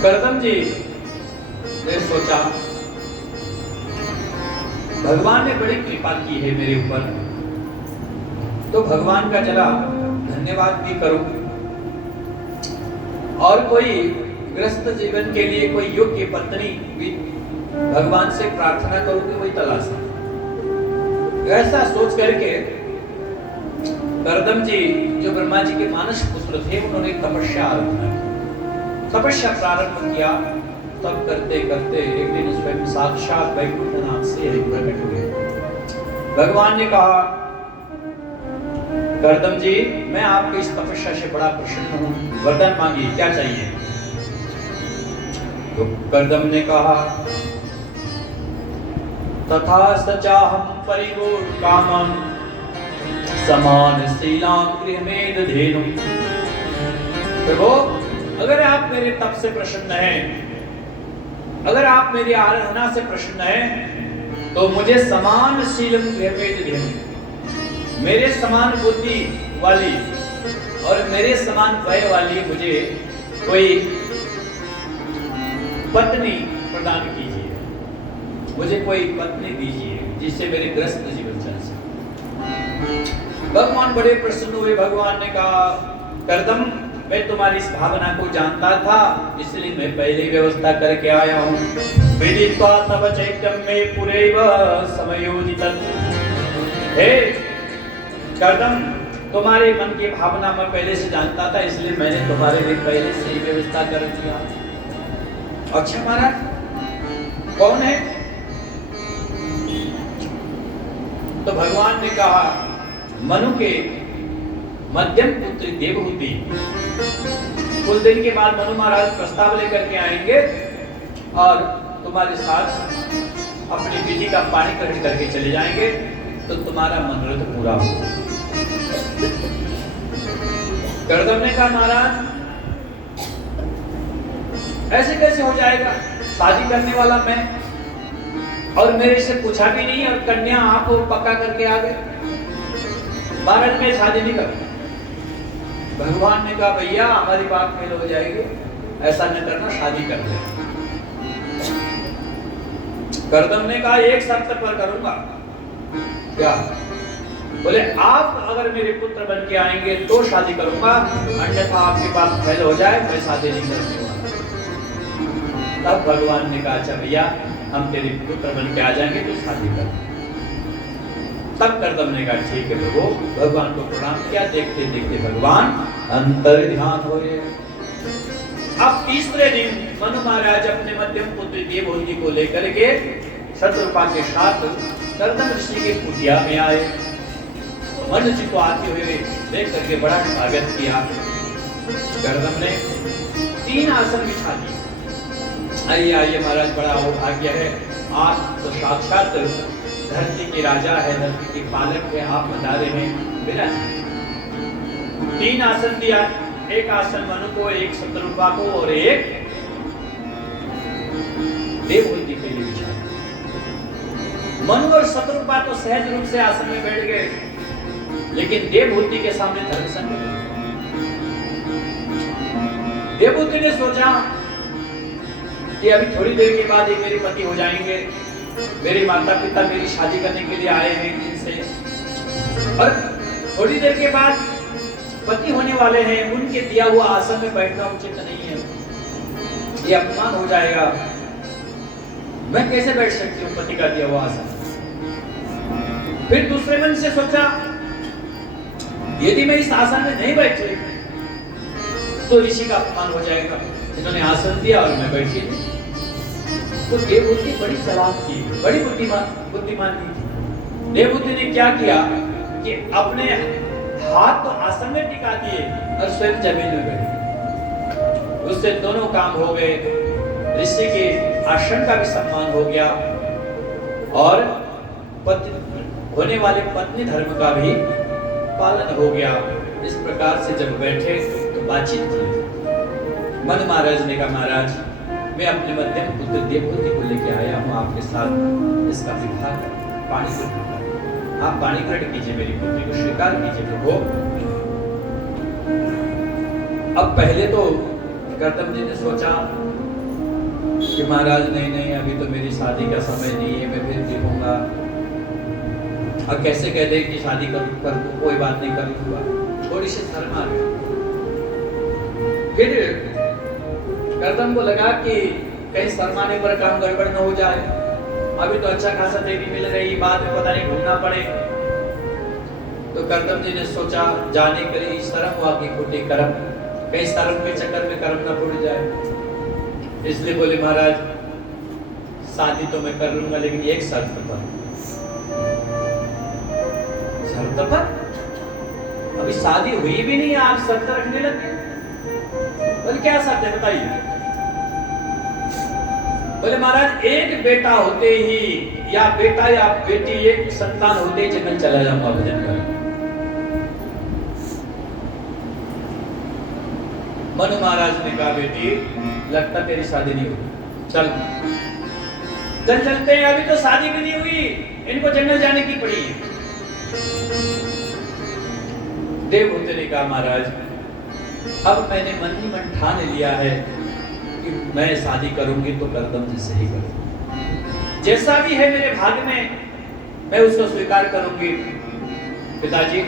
करदम जी ने सोचा भगवान ने बड़ी कृपा की है मेरे ऊपर, तो भगवान का जरा धन्यवाद भी करूं और कोई गृहस्थ जीवन के लिए कोई योग्य पत्नी भी भगवान से प्रार्थना करूं कि वही तलाश। ऐसा सोच करके करदम जी जो ब्रह्मा जी के मानस पुत्र थे उन्होंने तपस्या प्रारंभ किया। तब करते करते एक दिन स्वयं साक्षात वैकुंठनाथ से प्रकट हुए। भगवान ने कहा करदम जी मैं आपकी इस तपस्या से बड़ा प्रसन्न हूं, वरदान मांगिए क्या चाहिए। तो करदम ने कहा तथा सचाहम परिगुण कामम समान शीलां गृहमेदधेनु। प्रभु अगर आप मेरे तप से प्रसन्न हैं, अगर आप मेरी आराधना से प्रसन्न हैं, तो मुझे समान शीलम गृहमेदधेनु, मेरे समान बुद्धि वाली और मेरे समान भय वाली मुझे कोई पत्नी प्रदान कीजिए, मुझे कोई पत्नी दीजिए जिससे मेरे ग्रस्त जीवन चल सके। भगवान बड़े प्रसन्न हुए। भगवान ने कहा, कर्दम, मैं तुम्हारी इस भावना को जानता था, इसलिए मैं पहले ही व्यवस्था करके आया हूँ। विदित्वा तव चैत्यं मे पुरैव समयोजितं। हे कर्दम, तुम्हारे मन की भावना मैं पहले से जानता था, इसलिए मैंने तुम्हारे लिए पहले से ही व्यवस्था कर दिया। अच्छा महाराज, कौन है? तो भगवान ने कहा, मनु के मध्यम पुत्री देवहूति। कुछ दिन के बाद मनु महाराज प्रस्ताव लेकर के आएंगे और तुम्हारे साथ अपनी विधि का पाणी ग्रहण करके चले जाएंगे, तो तुम्हारा मनोरथ पूरा होगा। कर्दम ने कहा, महाराज ऐसे कैसे हो जाएगा? शादी करने वाला मैं, और मेरे से पूछा भी नहीं, और कन्या आप पक्का करके आ गए। महाराज मैं शादी नहीं करूंगा। भगवान ने कहा, भैया हमारी बात फेल हो जाएगी, ऐसा न करना, शादी कर ले। कर्दम ने कहा, एक शर्त पर करूंगा। क्या? बोले, आप अगर मेरे पुत्र बन के आएंगे तो शादी करूंगा, अन्यथा आपकी बात फेल हो जाए, मैं शादी नहीं करूंगा। तब भगवान ने कहा, अच्छा भैया, हम तेरे पुत्र बन के आ जाएंगे तो शादी कर। तब कर्दम ने कहा, ठीक है प्रभु। भगवान को प्रणाम किया। देखते देखते भगवान अंतर ध्यान हो गए। अब तीसरे दिन मनु महाराज अपने मध्यम पुत्र देवहूति को लेकर के शत्रुपा के साथ कर्दम ऋषि के कुटिया में आए। मनु जी को आते हुए देख करके बड़ा स्वागत किया। कर्दम ने 3 आसन बिछा दिए। आइए आइए महाराज, बड़ा भाग्य है, आप तो साक्षात धरती के राजा है, धरती के पालक है, आप बता रहे हैं मेरा। 3 आसन दिया, एक आसन मनु को, एक शत्रुपा को और एक देवहूति के लिए बिछा। मनु और शत्रुपा तो सहज रूप से आसन में बैठ गए, लेकिन देवहूति के सामने धर्म संकट। देवहूति ने सोचा कि अभी थोड़ी देर के बाद ये मेरे पति हो जाएंगे, मेरे माता पिता मेरी शादी करने के लिए आए हैं इनसे, और थोड़ी देर के बाद पति होने वाले हैं, उनके दिया हुआ आसन में बैठना उचित नहीं है, ये अपमान हो जाएगा। मैं कैसे बैठ सकती हूँ पति का दिया हुआ आसन? फिर दूसरे मन से सोचा, यदि मैं इस आसन में नहीं बैठी तो ऋषि का अपमान हो जाएगा, इन्होंने आसन दिया और मैं बैठी नहीं। तो देवहूति बड़ी चालाक थी, बड़ी बुद्धिमान थी। देवहूति ने क्या किया कि अपने हाथ तो आसन में टिका दिए और स्वयं जमीन में बैठ गई। उससे दोनों काम हो गए, ऋषि के आसन का भी सम्मान हो गया और पति होने वाले पत्नी धर्म का भी पालन हो गया। इस प्रकार से जब बैठे तो बातचीत की। मनु महाराज ने कहा, महाराज मैं अपने मध्यम पुत्र देवहूति को लेके आया हूँ आपके साथ, इसका विवाह पाणी ग्रहण, आप पाणी ग्रहण कीजिए, मेरी पुत्री को स्वीकार कीजिए प्रभु। अब पहले तो कर्दम जी ने सोचा कि महाराज नहीं नहीं, अभी तो मेरी शादी का समय नहीं है, मैं फिर देखूंगा, अब कैसे कह दे कि शादी कर कोई बात नहीं कर लूंगा, थोड़ी सी शर्म आ गई। फिर कर्दम को लगा कि कहीं शर्माने पर काम गड़बड़ न हो जाए, अभी तो अच्छा खासा देवी मिल रही, बाद में पता नहीं ढूंढना पड़े। तो कर्दम जी ने सोचा, जाने के लिए शर्म हुआ कि खोटी कर्म, कहीं शर्म के चक्कर में कर्म न टूट जाए, इसलिए बोले महाराज शादी तो मैं कर लूंगा, लेकिन एक शर्त पर। शर्त पर? अभी शादी हुई भी नहीं, आप शर्त रखने लगे? बोले क्या शर्त है बताइए? बोले महाराज एक बेटा होते ही, या बेटा या बेटी, एक संतान होते ही जंगल चला जाऊंगा भजन कर। मनु महाराज ने कहा, बेटी लगता तेरी शादी नहीं हुई, चल चलते हैं, अभी तो शादी भी नहीं हुई, इनको जंगल जाने की पड़ी है। देवहूति ने कहा, महाराज अब मैंने मन ही मन ठान लिया है कि कि मैं शादी करूंगी तो करदम जी से ही करूंगी, जैसा भी है मेरे भाग्य में मैं उसको स्वीकार करूंगी। पिताजी,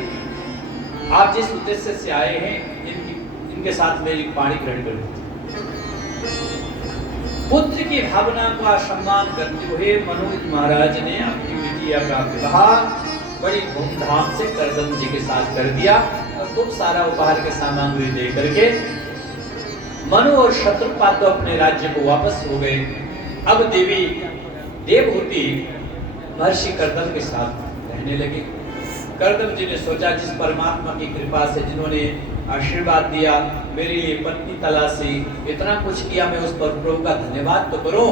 आप जिस उद्देश्य से आए हैं इनके साथ मेरी पाणी ग्रहण कर लीजिए। पुत्र की भावना का सम्मान करते हुए मनोज महाराज ने अपनी बिटिया का विवाह बड़ी धूमधाम से करदम जी के साथ कर दिया और खूब सारा उपहार के सामग्री दे करके मनु और शत्रुपाद तो अपने राज्य को वापस हो गए। अब देवी देवहूति महर्षि करदम के साथ रहने लगी। करदम जी ने सोचा, जिस परमात्मा की कृपा से जिन्होंने आशीर्वाद दिया, मेरे लिए पत्नी तलाशी, इतना कुछ किया, मैं उस पर प्रभु का धन्यवाद तो करूं।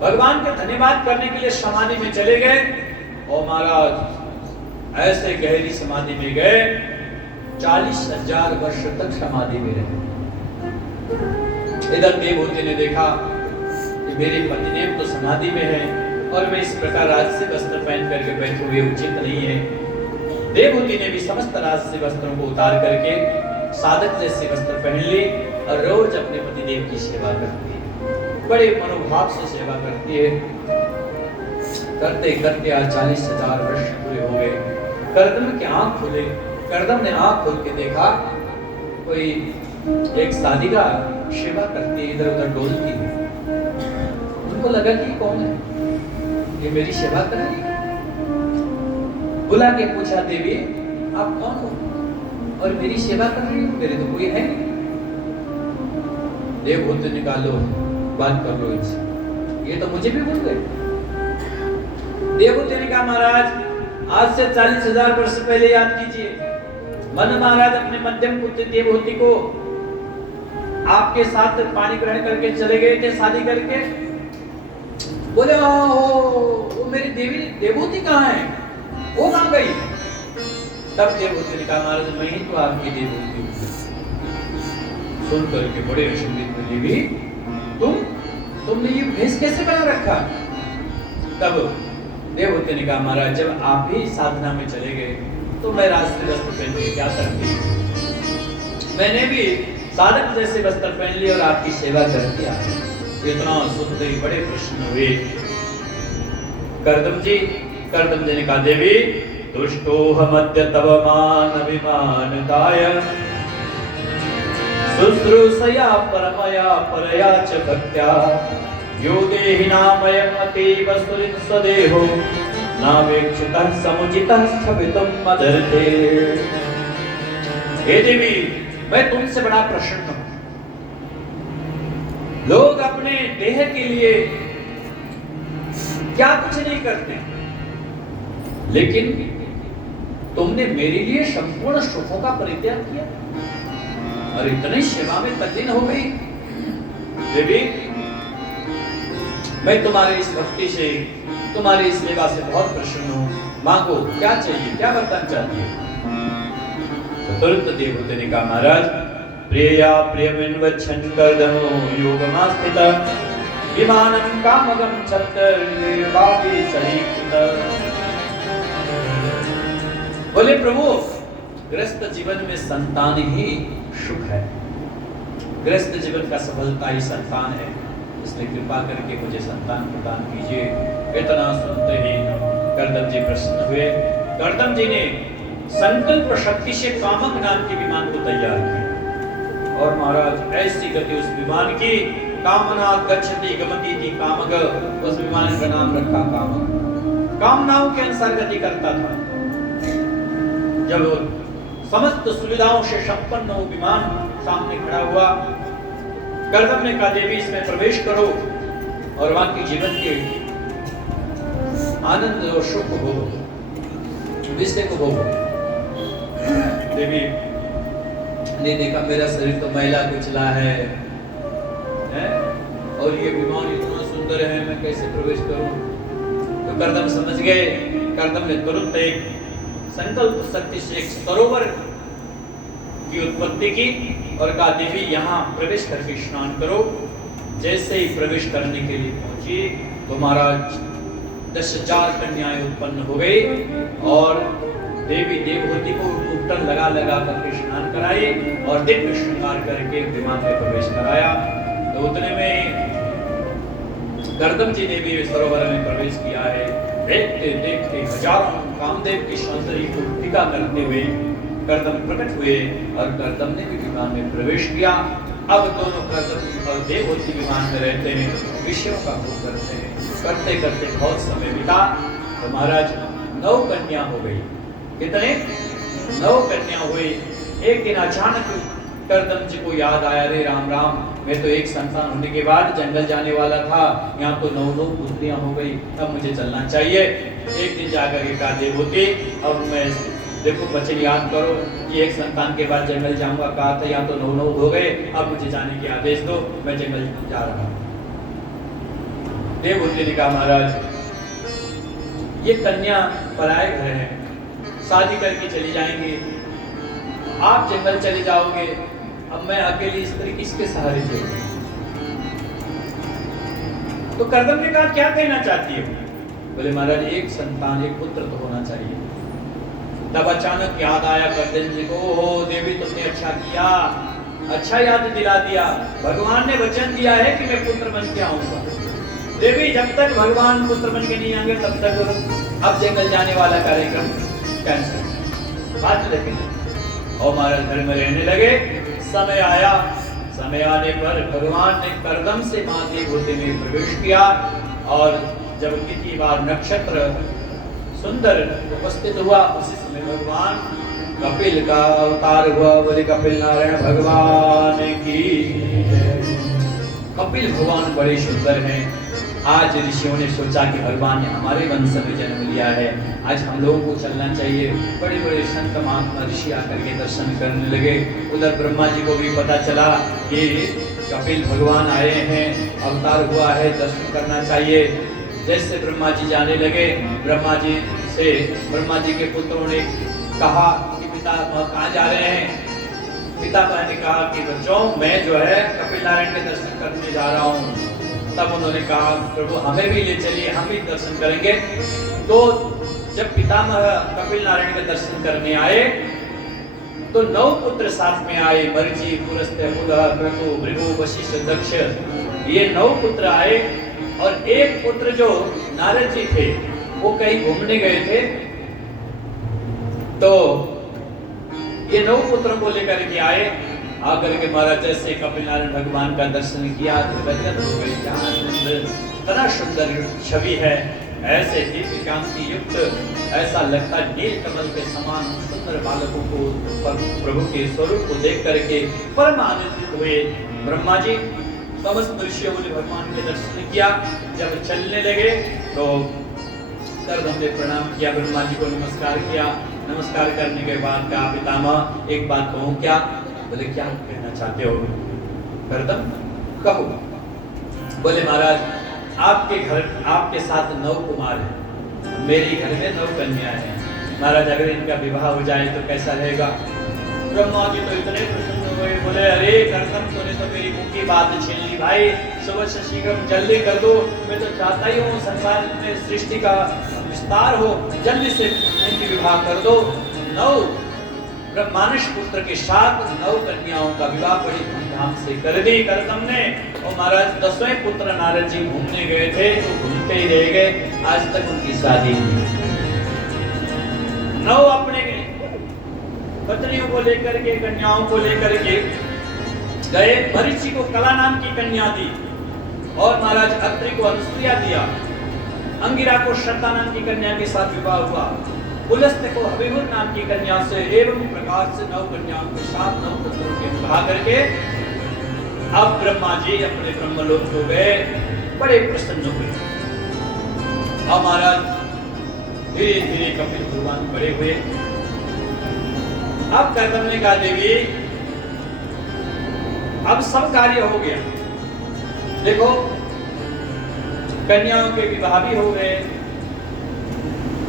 भगवान के धन्यवाद करने के लिए समाधि में चले गए और महाराज ऐसे गहरी समाधि में गए, 40,000 वर्ष तक समाधि में रहे। इधर देवहूति ने देखा कि मेरे पतिदेव तो समाधि में है और मैं इस प्रकार राजसी वस्त्र पहन करके बैठे हुए उचित नहीं है। देवहूति ने भी समस्त राजसी वस्त्रों को उतार करके साधक जैसे वस्त्र पहन लिए और रोज अपने पतिदेव की सेवा करती है, बड़े मनोभाव से सेवा करती है। करते करते आज 40,000 वर्ष पूरे हो गए। करदम की आंख खुले। करदम ने आंख खोल के देखा, कोई एक साधिका सेवा करती है, इधर उधर डोलती है। उनको लगा कि कौन है, ये मेरी सेवा कर रही है। बुला के पूछा, देवी आप कौन हो और मेरी सेवा कर रही हो, मेरे तो कोई है नहीं। देवहूति ने कहा, लो बात कर लो इनसे, ये तो मुझे भी भूल गए। देवहूति ने कहा, महाराज आज से 40,000 वर्ष पहले याद कीजिए, मन महाराज अपने मध्यम पुत्र देवहूति को आपके साथ पानी ग्रहण करके चले गए थे शादी करके। बोले, वो मेरी देवी देवहूति कहाँ है, वो कहाँ गई? तब देवहूति ने कहा, महाराज मैं ही तो आपकी देवहूति हूँ। सुन करके बड़े अचंभित हुए, देवी तुमने ये भेष कैसे बना रखा? तब देवहूति ने कहा, महाराज जब आप ही साधना में चले गए तो मैं राजसी वस्त्र पहन के क्या करती, मैंने भी साधक जैसे वस्त्र पहन लिए और आपकी सेवा कर दिया। इतना सुनते ही बड़े प्रसन्न हुए करदम जी। करदम जी ने कहा, देवी तुष्टोऽहमद्य तव मान अभिमानताय शुश्रूषया परमया परया च भक्त्या यो देहि नामयम् अतीव सुहृत् स्वदेहो नावेक्षितः समुचितः स्थवितुम् मदर्थे। हे देवी, मैं तुमसे बड़ा प्रसन्न हूं। लोग अपने देह के लिए क्या कुछ नहीं करते, लेकिन तुमने मेरे लिए संपूर्ण सुखों का परित्याग किया और इतनी सेवा में तल्लीन हो गई। देवी, मैं तुम्हारी इस भक्ति से, तुम्हारी इस सेवा से बहुत प्रसन्न हूं। मांगो, क्या चाहिए, क्या वरदान चाहिए? तो तुरंत देवहूति ने कहा, महाराज प्रिया प्रियमिन्वच्छन् कर्दमो योगमास्थितः विमानं कामगं छत्रवापि सहीकृतः। बोले, प्रभु गृहस्थ जीवन में संतान ही सुख है, गृहस्थ जीवन का सफलता ही संतान है, इसलिए कृपा करके मुझे संतान प्रदान कीजिए। इतना सुनते ही करदम जी प्रसन्न हुए। करदम जी ने संकल्प शक्ति से कामक नाम के विमान को तैयार किया और महाराज ऐसी गति उस विमान की, कामना गच्छति गमति थी कामक, उस विमान का नाम रखा कामक। कामनाओं के अनुसार गति करता था। जब समस्त सुविधाओं से संपन्न वो विमान सामने खड़ा हुआ, करदम ने कहा, देवी इसमें प्रवेश करो और वहां की जीवन के आनंद और सुख को भोगो, विषय को भोगो। देवी ने देखा, मेरा शरीर तो मैला कुचला है और ये विमान इतना सुंदर है, मैं कैसे प्रवेश करूं? तो करदम समझ गए। करदम ने तुरंत एक संकल्प शक्ति से एक सरोवर की उत्पत्ति की और कहा, देवी यहाँ प्रवेश करके स्नान करो। जैसे ही प्रवेश करने के लिए पहुंची तो महाराज 10,000 कन्याएं उत्पन्न हो गई और देवी देवहूति को उपटन लगा लगा करके स्नान कराए और दिव्य श्रृंगार करके विमान में प्रवेश कराया। तो उतने में गर्दम जी ने भी सरोवर में प्रवेश किया है। देखते देखते हजारों कामदेव की सौंदर्य को टीका करते हुए गर्दम प्रकट हुए और गर्दम ने भी विमान में प्रवेश किया। अब दोनों गर्दम और देवहूति विमान में रहते हैं, विषयों का भोग करते हैं। करते करते बहुत समय बीता तो महाराज 9 कन्या हो गई। कितने? 9 कन्या हुई। एक दिन अचानक गर्दम जी को याद आया, रे राम राम, मैं तो एक संतान होने के बाद जंगल जाने वाला था, यहाँ तो 9 पुत्रियां हो गई, अब मुझे चलना चाहिए। एक दिन जाकर के कहा देवहूति, अब मैं देखो वचन याद करो कि एक संतान के बाद जंगल जाऊंगा, कहा था यहाँ तो 9 हो गए, अब मुझे जाने की आदेश दो, मैं जंगल जा रहा हूँ। देवहूति ने कहा महाराज ये कन्या पराये घर है, शादी करके चली जाएंगी, आप जंगल चले जाओगे, अब मैं अकेली स्त्री किसके सहारे चलूं? तो गर्दम ने कहा क्या कहना चाहती हो? बोले महाराज एक संतान, एक पुत्र तो होना चाहिए। तब अचानक याद आया गर्दन जी को, ओ देवी तुमने अच्छा किया, अच्छा याद दिला दिया, भगवान ने वचन दिया है कि मैं पुत्र बन के आऊंगा। देवी जब तक भगवान पुत्र बन के नहीं आएंगे तब तक अब जंगल जाने वाला कार्यक्रम कैंसिल। बात लेकिन और महाराज घर में रहने लगे। समय आया, समय आने पर भगवान ने कर्दम से मां देवहूति में प्रवेश किया और जब तिथि वार नक्षत्र सुंदर उपस्थित हुआ, उसी समय भगवान कपिल का अवतार हुआ। बोले कपिल नारायण भगवान की। कपिल भगवान बड़े सुंदर हैं। आज ऋषियों ने सोचा कि भगवान ने हमारे वंश में जन्म लिया है, आज हम लोगों को चलना चाहिए। बड़े बड़े संत महात्मा ऋषि आकर के दर्शन करने लगे। उधर ब्रह्मा जी को भी पता चला कि कपिल भगवान आए हैं, अवतार हुआ है, दर्शन करना चाहिए। जैसे ब्रह्मा जी जाने लगे, ब्रह्मा जी के पुत्रों ने कहा कि पिता कहाँ जा रहे हैं? पितामह ने कहा कि बच्चों मैं जो है कपिल नारायण के दर्शन करने जा रहा हूँ। तब उन्होंने कहा प्रभु हमें भी ले चलिए, हम भी दर्शन करेंगे। तो जब पितामह कपिल नारायण के दर्शन करने आए तो 9 पुत्र साथ में आए, मरीचि, पुलस्त्य, पुलह, क्रतु, भृगु, वशिष्ठ, दक्ष, ये 9 पुत्र आए। और एक पुत्र जो नारद जी थे वो कहीं घूमने गए थे, तो ये 9 पुत्रों को लेकर के आए। आकर के महाराज जैसे कपिल नारायण भगवान का दर्शन किया तो गदगद हो गए। क्या आनंद, इतना सुंदर छवि है, ऐसे दिव्य कांति युक्त, ऐसा लगता नील कमल के समान सुंदर बालकों को प्रभु के स्वरूप को देख करके परम आनंदित हुए। ब्रह्मा जी समस्त ऋषियों ने भगवान के दर्शन किया। जब चलने लगे तो गर्दम ने प्रणाम किया, ब्रह्मा जी को नमस्कार किया। नमस्कार करने के बाद कहा पितामह एक बात कहूं क्या? बोले क्या कहना चाहते हो? गर्दम कहो। बोले महाराज आपके घर आपके साथ 9 कुमार हैं, मेरे घर में 9 कन्या हैं। महाराज अगर इनका विवाह हो जाए तो कैसा रहेगा? ब्रह्मा जी तो इतने प्रसन्न हुए, बोले अरे गर्दम तूने तो मेरी मुंह की बात छीन ली भाई, सुबह से शीघ्र जल्दी कर दो, मैं तो चाहता ही हूँ संसार में सृष्टि का विस्तार हो, जल्दी से इनकी विवाह कर दो। 9 ब्रह्मांश पुत्र के साथ 9 कन्याओं का विवाह बड़ी धूमधाम से कर दी गर्दम ने। और महाराज 10वें पुत्र नारद जी घूमने गए थे तो घूमते ही रह गए, आज तक उनकी शादी नहीं। 9 अपने पत्नियों को लेकर के, कन्याओं को लेकर के गए। मरीचि को कला नाम की कन्या दी और महाराज अत्रि को अनुसुईया दिया। अंगिरा को श्रद्धा नाम की कन्या के साथ विवाह हुआ। पुलस्त्य को हविहुर नाम की कन्या से, एवं प्रकार से 9 कन्याओं के साथ 9 पुत्रों के विवाह करके अब ब्रह्मा जी अपने ब्रह्मलोक को गए, बड़े प्रसन्न हुए। अब महाराज धीरे धीरे कपिल भगवान बड़े हुए। अब गर्दम ने कहा देवी अब सब कार्य हो गया, देखो कन्याओं के विवाह भी हो गए,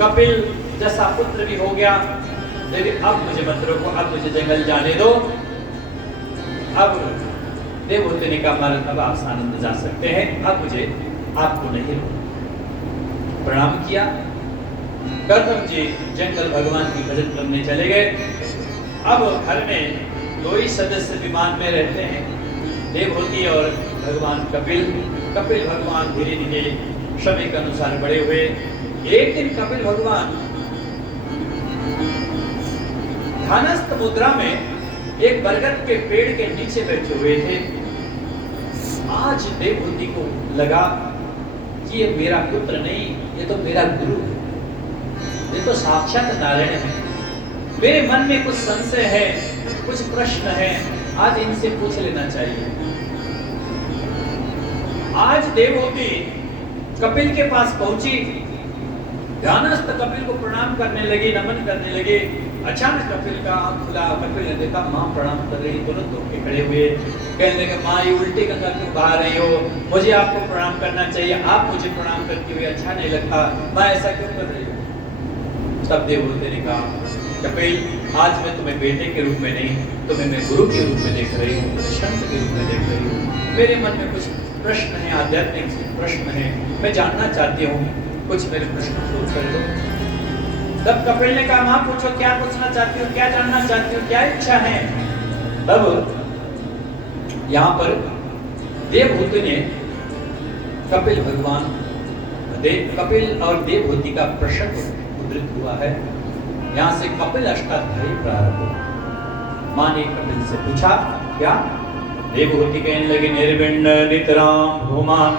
कपिल जैसा पुत्र भी हो गया, लेकिन अब मुझे मत रोको, अब मुझे जंगल जाने दो। अब देवहूति ने कहा महाराज अब आप सानंद जा सकते हैं, अब मुझे आपको नहीं रोकना। प्रणाम किया। गर्दम जी जंगल भगवान की भजन करने चले गए। अब घर में 2 ही सदस्य विमान में रहते हैं, देवहूति और भगवान कपिल भगवान धीरे धीरे समय के अनुसार बड़े हुए। एक दिन कपिल भगवान ध्यानस्थ मुद्रा में एक बरगद के पेड़ के नीचे बैठे हुए थे। आज देवहूति को लगा कि ये मेरा पुत्र नहीं, ये तो मेरा गुरु है, ये तो साक्षात नारायण है। मेरे मन में कुछ संशय है, कुछ प्रश्न है, आज इनसे पूछ लेना चाहिए। आज देवहूति कपिल के पास पहुंची, ध्यानस्थ कपिल को प्रणाम करने लगे, नमन करने लगे। अचानक कपिल का आंख खुला, कपिल ने देखा माँ प्रणाम कर रही, तुरंत उठ के खड़े हुए, कहने लगे माँ ये उल्टी गंगा क्यों बहा रही हो, मुझे आपको प्रणाम करना चाहिए, आप मुझे प्रणाम करते हुए अच्छा नहीं लगता, माँ ऐसा क्यों कर रही हो। तब देवहूति ने कहा कपिल, आज मैं तुम्हें बेटे के रूप में नहीं, तुम्हें मैं गुरु के रूप में देख रही हूँ, संत के रूप में देख रही हूँ। मेरे मन में कुछ प्रश्न है, आध्यात्मिक प्रश्न है, मैं जानना चाहती हूँ, कुछ मेरे प्रश्न पूछ कर दो। तब कपिल ने कहा माँ पूछो, क्या पूछना चाहती हो, क्या जानना चाहती हो, क्या इच्छा है। तब यहाँ पर देवहूति ने कपिल और देवहूति का प्रसंग उद्धृत हुआ है। यहाँ से कपिल अष्टाध्यायी प्रारंभ हुआ। माँ ने कपिल से पूछा क्या। देवहूति कहने लगे निर्विण्ण नितराम भूमान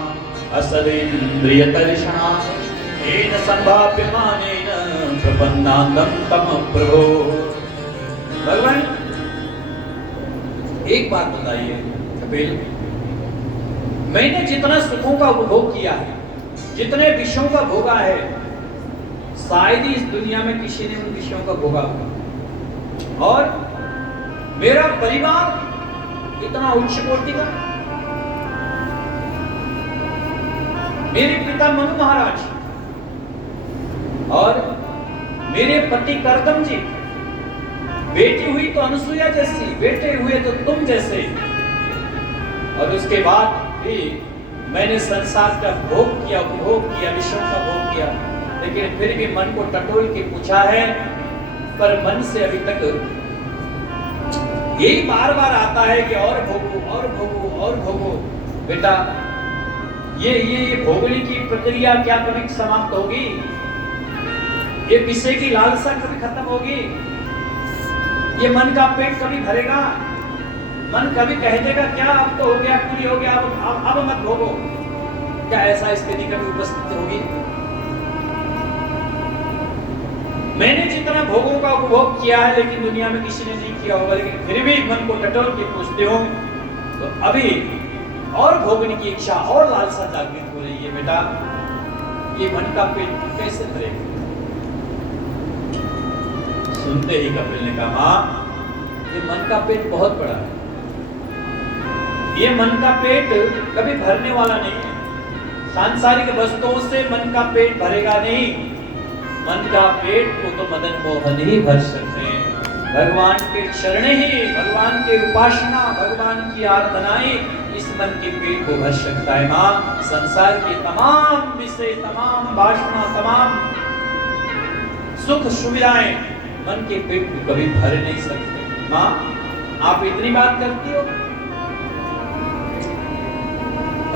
असदेन्द्रिय तलषणा येन संभाव्यमानेन प्रपन्नान्दं तम प्रभो। भगवान एक बात बताइए कपिल, मैंने जितना सुखों का उपभोग किया है, जितने विषयों का भोगा है, शायद ही इस दुनिया में किसी ने उन विषयों का भोगा होगा। और मेरा परिवार इतना उच्च कोटि का, मेरे पिता मनु महाराज और मेरे पति करदम जी, बेटी हुई तो अनुसुईया जैसी, बेटे हुए तो तुम जैसे। और उसके बाद भी मैंने संसार का भोग किया, उपभोग किया, विषयों का भोग किया, लेकिन फिर भी मन को टटोल के पूछा है, पर मन से अभी तक यही बार बार आता है कि और भोगो और भोगो और भोगो। बेटा ये भोगने की प्रक्रिया क्या कभी समाप्त होगी? ये विषय की लालसा कभी खत्म होगी? ये मन का पेट कभी भरेगा? मन कभी कह देगा क्या अब तो हो गया, पूरी हो गया, अब मत भोगो? क्या ऐसा स्थिति कभी उपस्थित होगी? मैंने जितना भोगों का उपभोग किया है, लेकिन दुनिया में किसी ने नहीं किया होगा, लेकिन फिर भी मन को टटोल के पूछते हो, तो अभी और भोगने की इच्छा और लालसा जागृत हो रही है। बेटा ये मन का पेट कैसे भरेगा? सुनते ही कपिल ने कहा माँ, ये मन का पेट बहुत बड़ा है, ये मन का पेट कभी भरने वाला नहीं है। सांसारिक वस्तुओं से मन का पेट भरेगा नहीं। मन का पेट को तो मदन मोहन ही भर सकते हैं। भगवान के चरण ही, भगवान के उपासना, भगवान की आराधनाएं इस मन के पेट को भर सकता है। माँ संसार के तमाम विषय, तमाम वासना, तमाम सुख सुविधाएं मन के पेट को कभी भर नहीं सकते। माँ आप इतनी बात करती हो।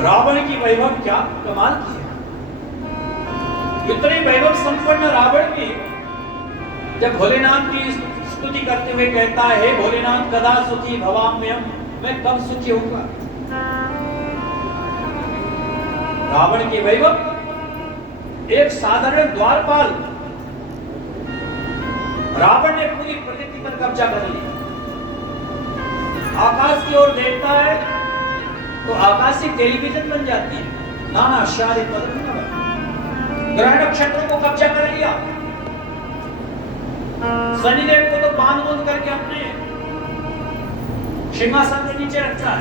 रावण की वैभव क्या कमाल की है। इतने वैभव संपन्न रावण भी जब भोलेनाथ की स्तुति करते हुए कहता है, हे भोलेनाथ कदा सुखी भवाम्यहम्, मैं कब सुखी होऊंगा। रावण के वैभव, एक साधारण द्वारपाल, रावण ने पूरी प्रकृति पर कब्जा कर लिया। आकाश की ओर देखता है तो आकाशीय टेलीविजन बन जाती है, नाना शारी पदम, ग्रह नक्षत्रों को कब्जा कर लिया। शनिदेव को तो बांध बंद करके अपने सिंहासन के नीचे रखता है।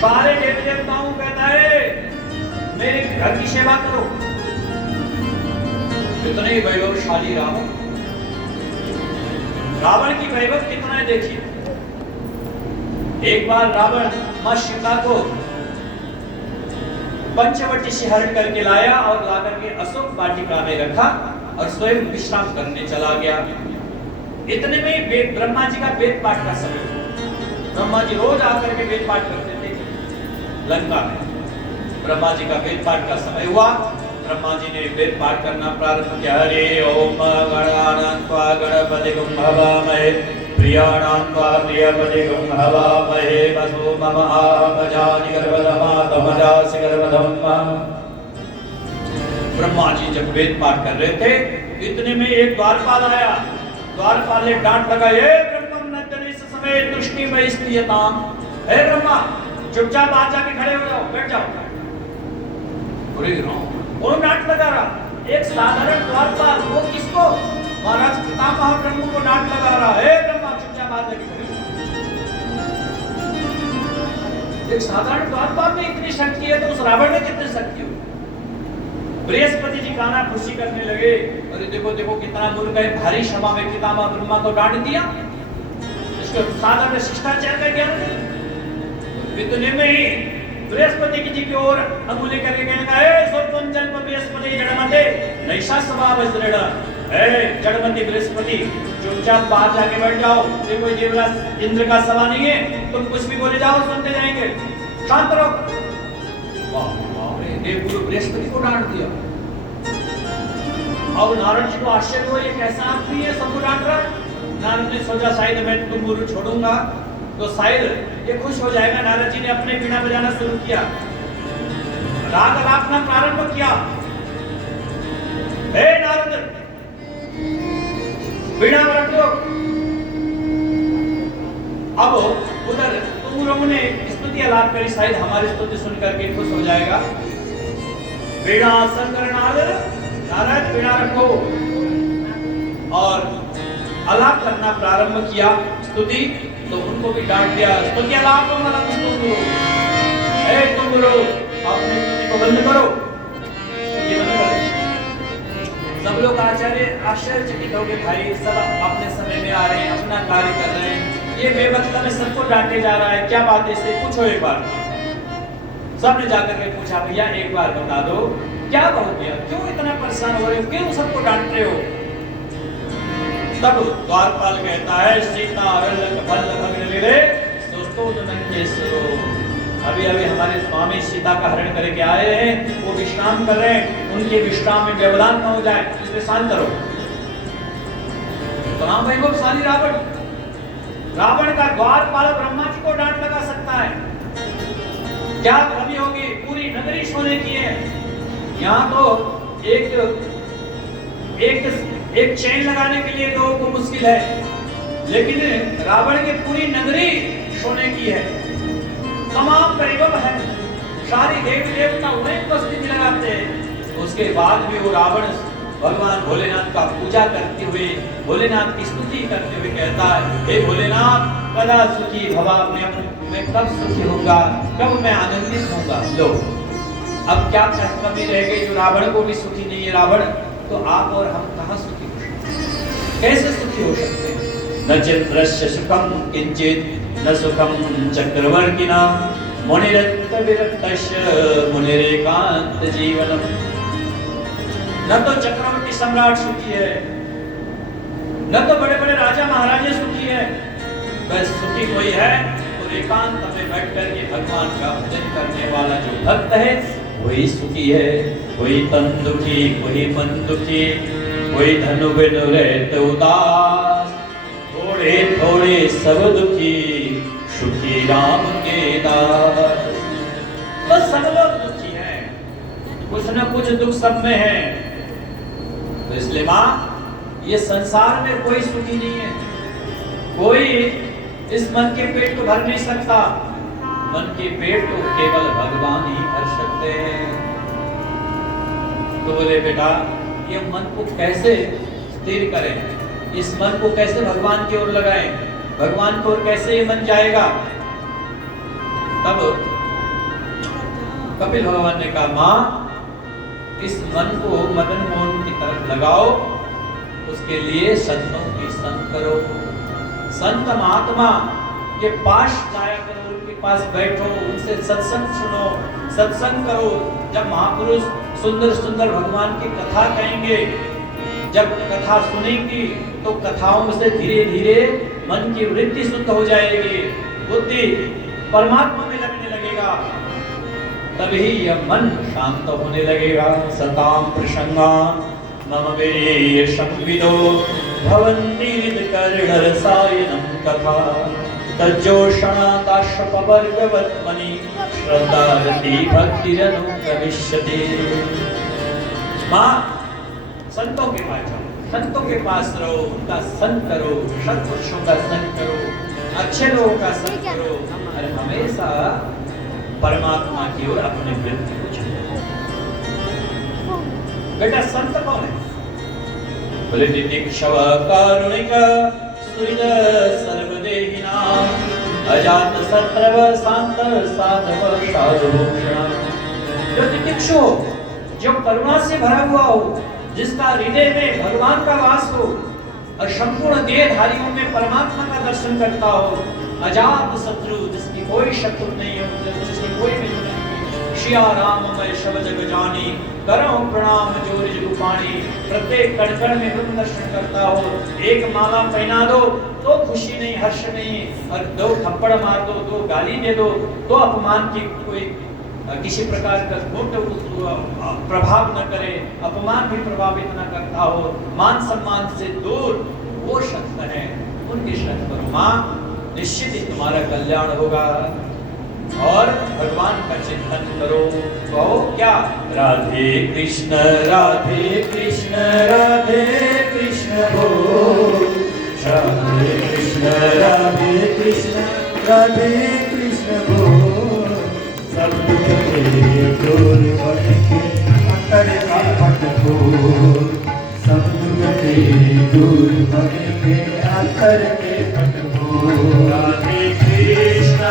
सारे देवी देवताओं को कहता है मेरे घर की सेवा करो। कितने ही वैभवशाली रावण, रावण की वैभव कितना है देखिए। एक बार रावण मां सीता को पंचवटी से हरण करके लाया और लाकर के अशोक वाटिका में रखा और स्वयं विश्राम करने चला गया। इतने में ब्रह्मा जी का वेद पाठ का समय। ब्रह्मा जी रोज आकर के वेद पाठ करते थे। लंका में ब्रह्मा जी का वेद पाठ का समय हुआ। ब्रह्मा जी ने वेद पाठ करना प्रारंभ किया। हरे ओम गणानान्त्वा गणपतिगुं हवामहे प्रियाणां त्वा प्रियपतिगुं हवामहे वसो मम आहमजानि गर्भधमातमजासि गर्भधम्। ब्रह्मा जी जब वेद पाठ कर रहे थे इतने में एक द्वारपाल आया। द्वारपाल ने डांट लगाई, हे ब्रह्मं न जनिष समय तुष्टि वैस्तियताम। हे ब्रह्मा, चुपचाप आ जाके खड़े हो जाओ, बैठ जाओ। और डांट लगा रहा। एक साधारण द्वारपाल, वो किसको? महाराज पितामह ब्रह्म को डांट लगा रहा है, ब्रह्मा चुपचाप आ जाके खड़े हो। एक साधारण द्वारपाल में इतनी शक्ति है तो उस रावण में कितनी शक्ति हो? बृहस्पति जी काना खुशी करने लगे। अरे देखो देखो कितना मूर्ख है, भारी क्षमा में पितामह ब्रह्मा को डांट दिया, इसको साधारण शिष्टाचार का ज्ञान नहीं। इतने में ही बृहस्पति जी की ओर अंगुली करके कहने लगा, ए सोत्वंजन बृहस्पति जड़मते नैषा स्वभाव वज्रड़। ए जड़मती बृहस्पति, चुपचाप बाहर जाके बैठ जाओ। ये कोई देवराज इंद्र का सभा नहीं है, तुम कुछ भी बोले जाओ, सुनते जाएंगे। शांत रहो। वाह देवगुरु बृहस्पति को डांट दिया। अब नारद जी को आश्चर्य हुआ, ये कैसा आदमी है, सबको डांट रहा है। नारद ने सोचा शायद मैं तुम गुरु छोड़ूंगा तो शायद ये खुश हो जाएगा। नारद जी ने अपने वीणा बजाना शुरू किया, राग आलापना प्रारंभ किया। हे नारद, वीणा रख लो। अब उधर तुम लोगों ने स्तुति आलाप करी, शायद हमारी स्तुति सुन करके खुश हो जाएगा। वीणा शंकर नारद वीणा रखो और आलाप करना प्रारंभ किया स्तुति। तो उनको भी डांट दिया, स्तुति आलाप को मत करो। ए तुम गुरु, अपनी स्तुति को बंद करो, स्तुति बंद करो। सब लोग आचार्य आश्चर्यचकित हो गए, भाई सब अपने समय में आ रहे हैं, अपना कार्य कर रहे हैं, ये बेमतलब में सबको डांटे जा रहा है, क्या बात है, इसे पूछो एक बार। सबने जाकर के पूछा, भैया एक बार बता दो क्या हो गया, क्यों इतना परेशान हो रहे हो, क्यों सबको डांट रहे हो? तब द्वारपाल कहता है, सीता दोस्तों अभी अभी हमारे स्वामी सीता का हरण करके आए हैं, वो विश्राम कर रहे हैं, उनके विश्राम में व्यवधान न हो जाए, इसलिए शांत करो। तो नाम वैभवशाली रावण का द्वारपाल ब्रह्मा जी को डांट लगा सकता है? क्या कमी होगी? पूरी नगरी सोने की है। यहाँ तो एक चैन लगाने के लिए लोगों को मुश्किल है, लेकिन रावण की पूरी नगरी सोने की है, तमाम वैभव है, सारी देवी देवता उन्हें उपस्थिति लगाते हैं। उसके बाद भी वो रावण भगवान भोलेनाथ का पूजा करते हुए, भोलेनाथ की स्तुति करते हुए कहता है, हे भोलेनाथ कदा सुखी भवा, मैं कब सुखी होगा, कब मैं आनंदित होगा। लो अब क्या कमी रह गई, जो रावण को भी सुखी नहीं है रावण, तो आप और हम कहाँ सुखी हो सकते, कैसे सुखी हो सकते हैं? न चित्रस्य सुखम किंचित न सुखम चक्रवर्तिना मुनिरत्त विरक्तस्य मुनिरेकांत जीवनम। न तो चक्रवर्ती सम्राट सुखी है, न तो बड़े बड़े राजा महाराजे सुखी है, बस सुखी कोई है तो एकांत में बैठ करके भगवान का भजन करने वाला जो भक्त है वही सुखी है। कोई तन दुखी, कोई मन दुखी, कोई धनु बिनु रहते उदास, थोड़े थोड़े सब दुखी, सुखी राम के दास। तो सब लोग दुखी हैं, कुछ न कुछ दुख सब में है। तो इसलिए माँ, ये संसार में कोई सुखी नहीं है, कोई इस मन के पेट को भर नहीं सकता। मन के पेट को केवल भगवान ही भर सकते हैं। तो बोले बेटा, ये मन को कैसे स्थिर करें, इस मन को कैसे भगवान की ओर लगाएं, भगवान की ओर कैसे ये मन जाएगा? तब कपिल भगवान ने कहा, माँ इस मन को मदन मोहन की तरफ लगाओ, उसके लिए संतों की संग करो, संत महात्मा के पास जाया करो, उनके पास बैठो, उनसे सत्संग सुनो, सत्संग करो। जब महापुरुष सुंदर सुंदर भगवान की कथा कहेंगे, जब कथा सुनेंगी तो कथाओं से धीरे धीरे मन की वृत्ति शुद्ध हो जाएगी, बुद्धि परमात्मा में लगने लगेगा। तभी यह मन शांत होने लगेगा। सताम प्रसंगा मम वीर संविदो भवन्ति कर्णरसायनं कथा तज्जोषणाताश्रपवर्गवत्मनि श्रद्धारति भक्तिरनुगमिष्यति। माँ, संतों के पास जाओ, संतों के पास रहो, उनका संग करो, सत्पुरुषों का संग करो, अच्छे लोगों का संग करो और हमेशा परमात्मा की ओर अपने वृत्ति को चलाओ। बेटा संत कौन है? बोले तितिक्षव कारुणिक सुहृद सर्वदेहिनां अजात शत्रव शांत साधव साधुभूषण। जो तितिक्षु हो, जो करुणा से भरा हुआ हो, जिसका हृदय में भगवान का वास हो और संपूर्ण देहधारियों में परमात्मा का दर्शन करता हो, अजात शत्रु, जिसकी कोई शत्रु नहीं हो, जिसकी कोई मित्र नहीं, श्रिया राम मैं शब जग जानी करो प्रणाम जोर जुपाणी। प्रत्येक कण में ब्रह्म दर्शन करता हो, एक माला पहना दो तो खुशी नहीं, हर्ष नहीं, और दो थप्पड़ मार दो, दो गाली दे दो तो अपमान की कोई किसी प्रकार का घोट प्रभाव न करे, अपमान भी प्रभावित न करता हो, मान सम्मान से दूर वो शक्त है, उनकी शक्त करो माँ, निश्चित ही तुम्हारा कल्याण होगा। और भगवान का चिंतन करो। कहो क्या? राधे कृष्ण राधे कृष्ण राधे कृष्ण बोल, राधे कृष्ण राधे कृष्ण राधे कृष्ण बोल। सब दुख तेरे दूर भटके अंतर का पट खोल, सब दुख तेरे दूर भटके अंतर के पट खोल। राधे कृष्ण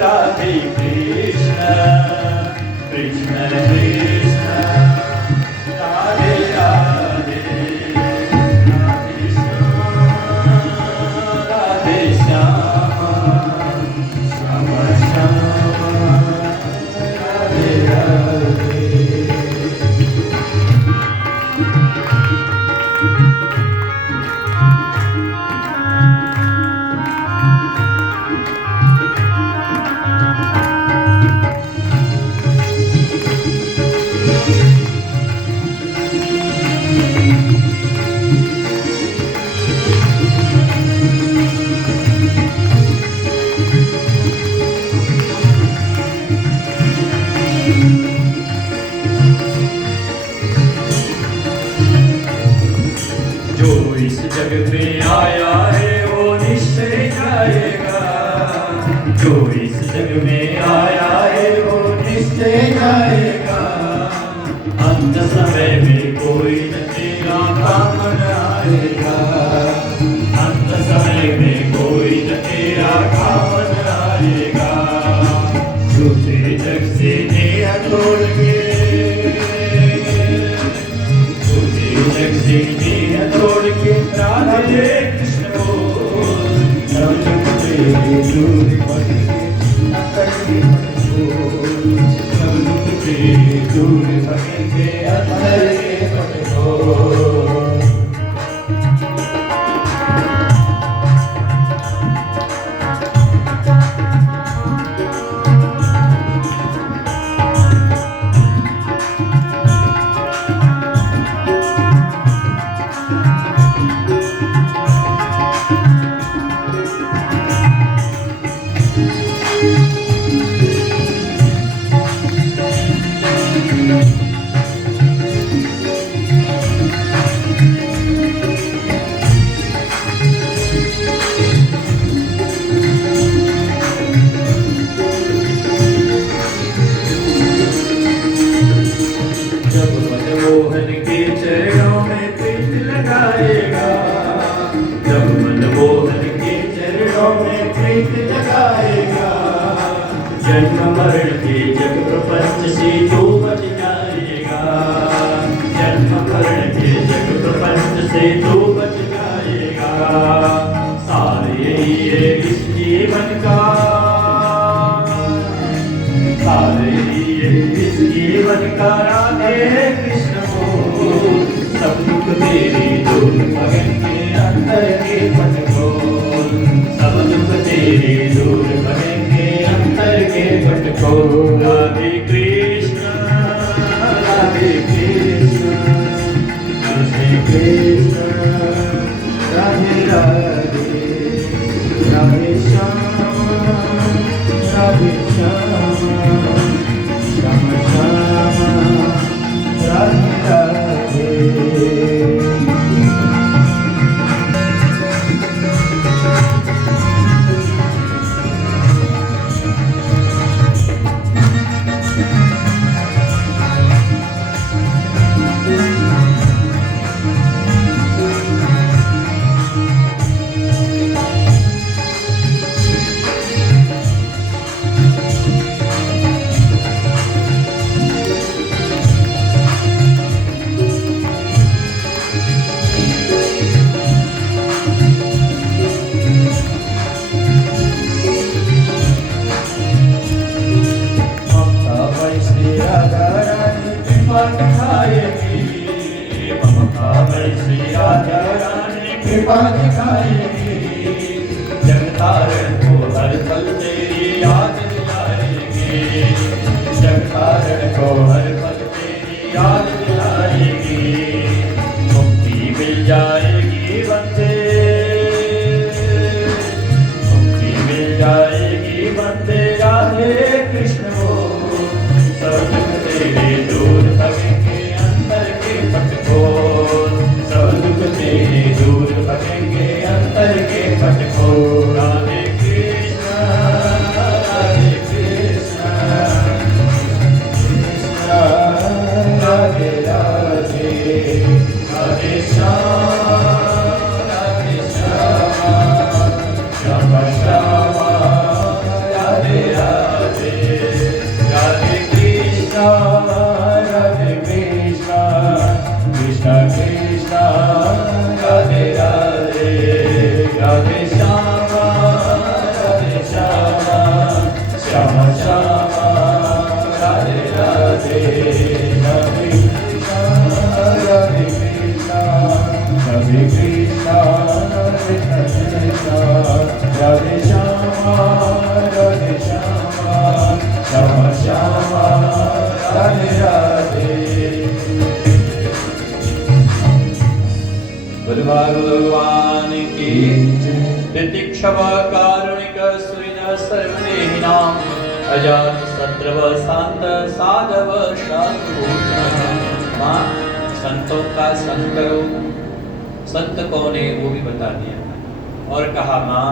राधे कृष्ण कृष्ण कृष्ण राधे राधे राधे श्याम राधे श्याम श्याम श्याम राधे राधे। जो इस जग में आया है वो निश्चय जाएगा, जो इस जग में आया है वो निश्चय जाएगा। अंत समय में कोई न तेरा काम न आएगा, अंत समय में कोई न तेरा काम न आएगा। दूसरे जग से नेह तोड़ के, जग से नेह तोड़ के राधे कृष्ण बोल। सब दुख तेरे दूर भटके अंतर के पट खोल, सब दुख तेरे दूर भटके अंतर के पट खोल। जब मनमोहन के चरणों में प्रीत लगाएगा, जब मनमोहन के चरणों में प्रीत लगाएगा, जन्म मरण के जग प्रपंच से तू बच जाएगा, जन्म मरण के जग प्रपंच से तू बच जाएगा। सारे यही है इस जीवन का, सारे यही है इस जीवन का राधे कृष्ण बोल। सब दुख तेरी दूर भगेंगे अंतर के पट खोल, सब दुख तेरी दूर भगेंगे अंतर के पट खोल। कृपा दिखाएगी, जगतारण को हर पल तेरी याद दिलाएगी, जगतारण को हर पल तेरी याद दिलाएगी। मुक्ति मिल जाएगी बंदे, मुक्ति मिल जाएगी बंदे राधे कृष्ण को। सब दुख तेरे दूर भगेंगे अंतर के पट खोल, सब दुख तेरे दूर भगेंगे अंतर के पट खोल। राधे कृष्ण राधे कृष्ण कृष्ण राधे राधे, राधे श्याम राधे श्याम, श्याम श्याम राधे राधे, राधे कृष्ण राधे कृष्ण, कृष्ण कृष्ण राधे राधे, राधे श्याम राधे श्याम, श्याम श्याम राधे राधे, राधे कृष्ण राधे कृष्ण, राधे कृष्ण कृष्ण कृष्ण, राधे श्याम राधे श्याम, श्याम श्याम राधे राधे। भगवान की तितिक्षव कारुणिक सुहृद सर्वदेहिनां अजात शत्रव शांत साधव शांतभूषण। माँ संतों का संग करो। संत कौन है वो भी बता दिया और कहा माँ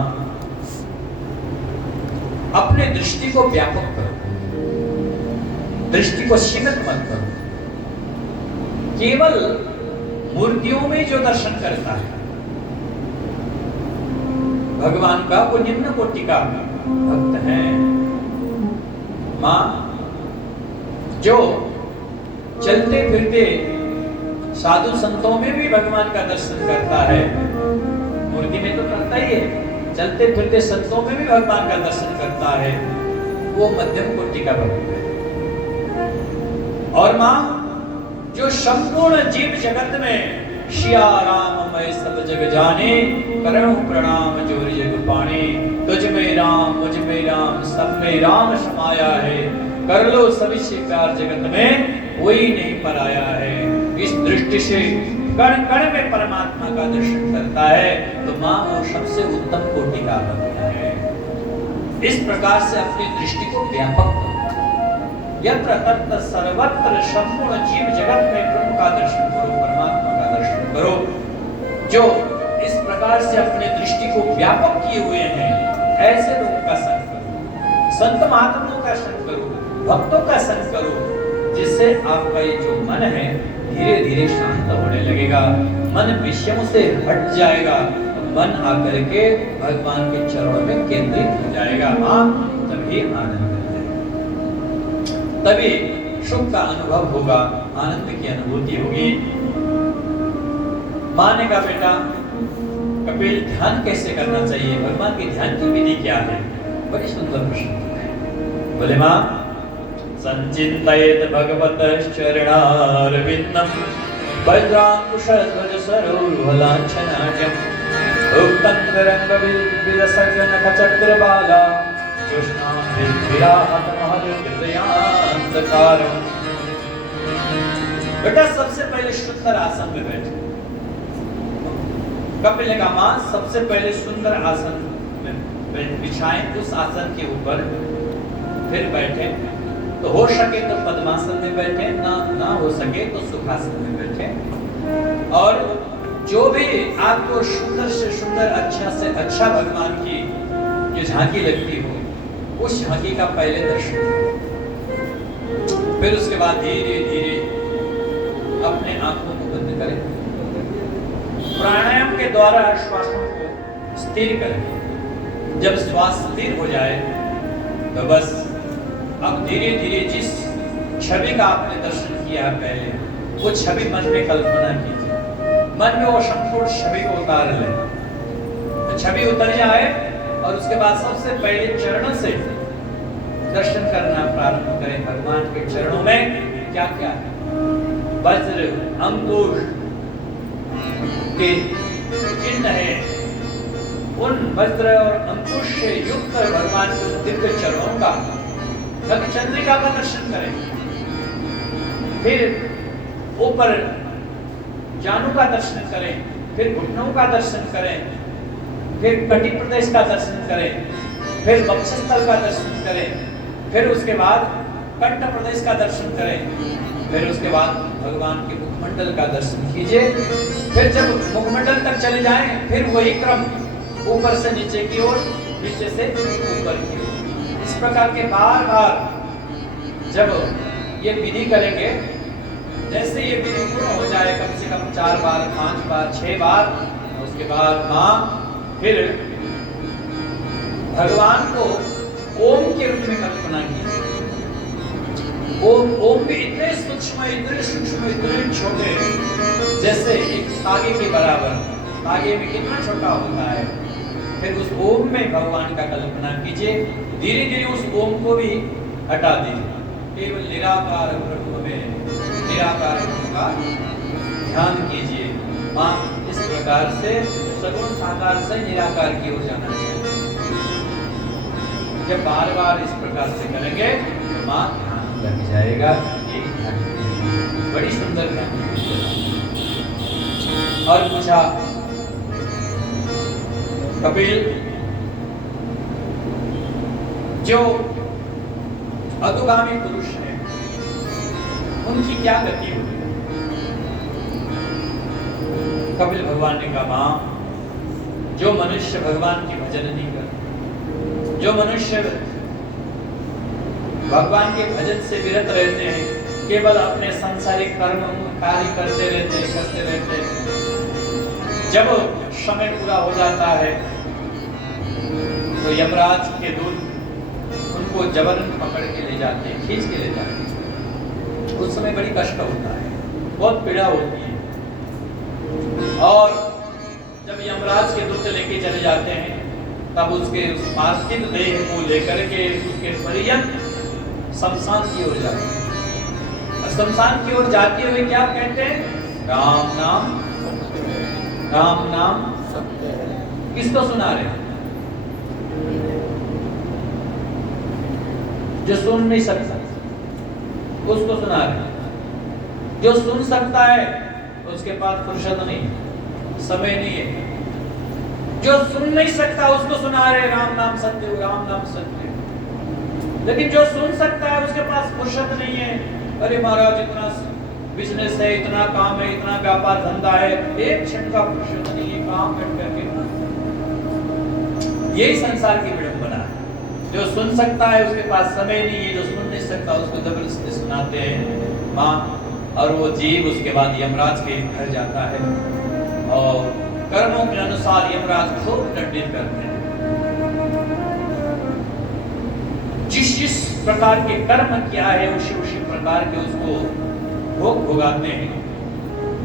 अपने दृष्टि को व्यापक करो, दृष्टि को सीमित मत करो। केवल मूर्तियों में जो दर्शन करता है भगवान का वो निम्न कोटि का भक्त है। माँ जो चलते फिरते साधु संतों में भी भगवान का दर्शन करता है, मूर्ति में तो करता ही है, चलते फिरते संतों में भी भगवान का दर्शन करता है, वो मध्यम कोटि का भक्त है। और माँ जो संपूर्ण जीव जगत में शिया राम मैं सब जग जाने, करूं प्रणाम जोर जग पाने। तुझ में राम मुझ में राम सब में राम समाया है, कर लो सभी से प्यार जगत में कोई नहीं पराया है। इस दृष्टि से कण कण में परमात्मा का दर्शन करता है तो माँ वो सबसे उत्तम कोटि का भक्त है। इस प्रकार से अपनी दृष्टि को व्यापक करो। यत्र तत्र सर्वत्र संपूर्ण जीव जगत में प्रभु का दर्शन करो, परमात्मा का दर्शन करो। जो इस प्रकार से अपने दृष्टि को व्यापक किए हुए हैं ऐसे लोगों का संग करो, संत महात्माओं का संग करो, भक्तों का संग करो, जिससे आपका ये जो मन है धीरे धीरे शांत होने लगेगा, मन विषयों से हट जाएगा, मन आकर के भगवान के चरणों में केंद्रित हो जाएगा। माँ तभी आनंद तभी सुख का अनुभव होगा, आनंद की अनुभूति होगी। माँ ने कहा बेटा कपिल ध्यान कैसे करना चाहिए, भगवान के ध्यान की विधि क्या है? बड़ी सुंदर प्रश्न है। बोले माँ संचिन्तयेत भगवतः चरणारविन्दं वज्रांकुशध्वज सरोरुहलाञ्छनाढ्यम् उक्तन्तरङ्गविलसज्जनखचक्रबाला बेटा सबसे पहले सुंदर आसन में बैठे। कपिल ने कहा मां सबसे पहले सुंदर आसन में बिछाएं, उस आसन के ऊपर फिर बैठे। तो हो सके तो पद्मासन में बैठे, ना हो सके तो सुखासन में बैठे। और जो भी आपको सुंदर से सुंदर अच्छा से अच्छा भगवान की जो झांकी लगती हो उस झांकी का पहले दर्शन करें। फिर उसके बाद धीरे धीरे अपने आंखों को बंद करें, प्राणायाम के द्वारा श्वासों को स्थिर करें। जब श्वास स्थिर हो जाए तो बस अब धीरे धीरे जिस छवि का आपने दर्शन किया है पहले वो छवि मन में कल्पना कीजिए, मन में वो संपूर्ण छवि को उतार लें। तो छवि उतर जाए और उसके बाद सबसे पहले चरणों से दर्शन करना प्रारंभ करें। भगवान के चरणों में क्या क्या है? वज्र अंकुश के चिन्ह है, उन वज्र और अंकुश से युक्त भगवान के दिव्य चरणों का, कभी चंद्रिका का दर्शन करें, फिर ऊपर जानु का दर्शन करें, फिर घुटनों का दर्शन करें, फिर कटी प्रदेश का दर्शन करें, फिर वक्षस्थल का दर्शन करें, फिर उसके बाद कंठ प्रदेश का दर्शन करें, फिर उसके बाद भगवान के मुखमंडल का दर्शन कीजिए। फिर जब मुखमंडल तक चले जाएं, फिर वही क्रम ऊपर से नीचे की ओर, नीचे से ऊपर की ओर, इस प्रकार के बार बार जब ये विधि करेंगे, जैसे ये विधि पूर्ण हो जाए कम से कम 4 बार, 5 बार, 6 बार, उसके बाद माँ फिर भगवान को ओम के रूप में कल्पना कीजिए। ओम भी इतने सूक्ष्म, इतने सूक्ष्म, इतने छोटे, जैसे एक तागे के बराबर। तागे में कितना छोटा होता है। फिर उस ओम में भगवान का कल्पना कीजिए। धीरे धीरे उस ओम को भी हटा दीजिए, केवल निराकार ब्रह्म में निराकार ब्रह्म का ध्यान कीजिए। माँ इस प्रकार से सगुण साकार से निराकार की ओर जाना चाहिए। जब बार बार इस प्रकार से करेंगे तो माँ ध्यान लग जाएगा। ये ध्यान बड़ी सुंदर ध्यान। और पूछा कपिल, जो अधोगामी पुरुष है उनकी क्या गति होगी? कपिल भगवान ने कहा, मां, जो मनुष्य भगवान की भजन नहीं करते, जो मनुष्य भगवान के भजन से विरत रहते हैं, केवल अपने सांसारिक कर्म कार्य करते रहते हैं, जब समय पूरा हो जाता है तो यमराज के दूत उनको जबरन पकड़ के ले जाते हैं, खींच के ले जाते हैं। उस समय बड़ी कष्ट होता है, बहुत पीड़ा होती है। और जब यमराज के दूत लेके चले जाते हैं, तब उसके उस पार्थिव देह को लेकर के उसके परिजन शमशान की ओर जाते हैं। शमशान की ओर जाते हुए क्या कहते हैं? राम नाम, राम नाम सत्य है। किसको सुना रहे? जो सुन नहीं सकता उसको सुना रहे। जो सुन सकता है उसके पास फुर्सत नहीं, समय नहीं है। जो सुन नहीं सकता उसको सुना रहे राम नाम सत्य, राम नाम सत्य। लेकिन जो सुन सकता है उसके पास फुर्सत नहीं है। अरे महाराज, इतना बिजनेस है, इतना काम है, इतना व्यापार धंधा है, एक क्षण का फुर्सत नहीं है, काम बैठ करके। यही संसार की विडंबना है। जो सुन सकता है उसके पास समय नहीं है, जो सुन नहीं सकता उसको जबरदस्ती सुनाते हैं माँ। और वो जीव उसके बाद यमराज के घर जाता है और कर्मों के अनुसार यमराज खूब दंडित करते हैं। जिस प्रकार के कर्म किया है उसी प्रकार के उसको भोग भोगाते हैं।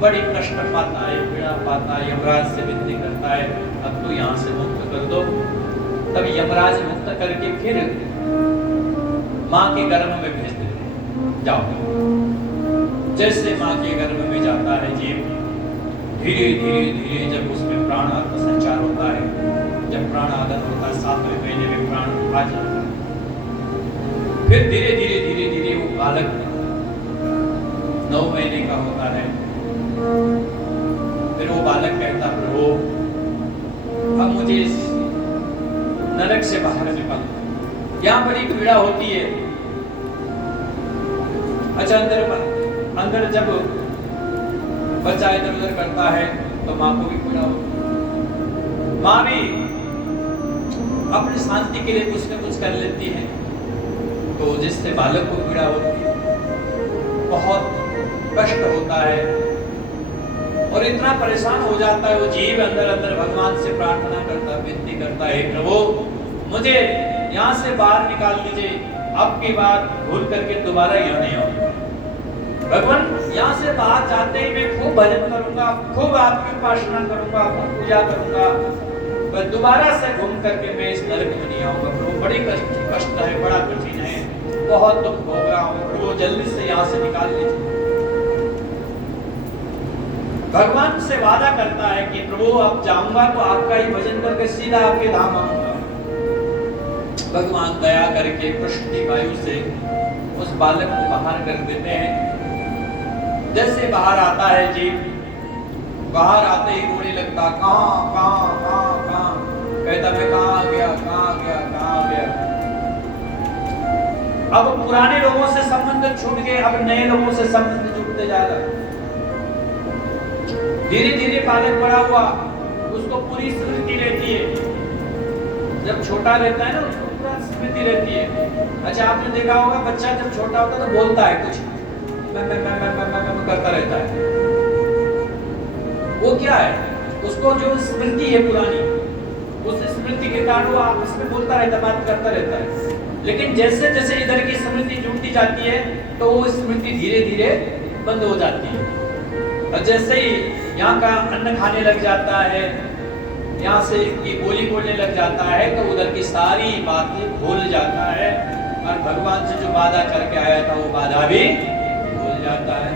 बड़ी कष्ट पाता है, पीड़ा पाता है, यमराज से विनती करता है, अब तो यहाँ से मुक्त कर दो। तब यमराज मुक्त करके फिर माँ के गर्भ में भेज देते हैं, जाओ। जैसे माँ के गर्भ में जाता है जीव, धीरे धीरे धीरे जब उसमें प्राण आत्म संचार होता है, जब प्राण आगमन होता है, 7वें महीने में प्राण आ जाता है। फिर धीरे धीरे धीरे धीरे वो बालक 9 महीने का होता है। फिर वो बालक कहता, प्रभु अब मुझे इस नरक से बाहर निकालो, यहाँ बड़ी पीड़ा होती है। अच्छा, अंदर जब बच्चा इधर उधर करता है तो माँ को भी पीड़ा होती है। माँ भी अपनी शांति के लिए कुछ न कुछ कर लेती है, तो जिससे बालक को पीड़ा होती है, बहुत कष्ट होता है और इतना परेशान हो जाता है वो जीव। अंदर अंदर भगवान से प्रार्थना करता, विनती करता है, प्रभु मुझे यहाँ से बाहर निकाल दीजिए, अब की बात भूल करके दोबारा यहाँ नहीं आऊंगा। भगवान, यहाँ से बाहर जाते ही मैं खूब भजन करूंगा, खूब आपकी उपासना करूंगा, खूब पूजा करूंगा, पर दोबारा से घूम करके मैं इस नरक में नहीं आऊंगा। प्रभु बड़ी कष्ट है, बड़ा कठिन है, बहुत दुख भोग रहा हूँ, प्रभु जल्दी से यहाँ से निकाल लीजिए। भगवान से वादा करता है कि प्रभु अब जाऊंगा तो आपका ही भजन करके सीधा आपके धाम आऊंगा। भगवान दया करके कृष्ण की वायु से उस बालक को बाहर कर देते हैं। जैसे बाहर आता है जी, बाहर आते ही रोने लगता, कहां कहां कहां कहां, कहता मैं कहां गया कहां गया कहां गया। अब पुराने लोगों से संबंध छूट गए, अब नए लोगों से संबंध जुड़ते जा रहा। धीरे धीरे बालक बड़ा हुआ, उसको पूरी स्मृति रहती है। जब छोटा रहता है ना, उसको पूरा स्मृति रहती है। अच्छा, आपने देखा होगा बच्चा जब छोटा होता है तो बोलता है कुछ, मैं करता रहता है। वो क्या है? उसको जो स्मृति है पुरानी, उस स्मृति के कारण वो आपस में बोलता रहता, बात करता रहता है। लेकिन जैसे जैसे इधर की स्मृति जुड़ती जाती है तो वो स्मृति धीरे धीरे बंद हो जाती है। और जैसे ही यहाँ का अन्न खाने लग जाता है, यहाँ से ये बोली बोलने लग जाता है, तो उधर की सारी बातें भूल जाता है और भगवान से जो वादा करके आया था वो वादा भी भूल जाता है।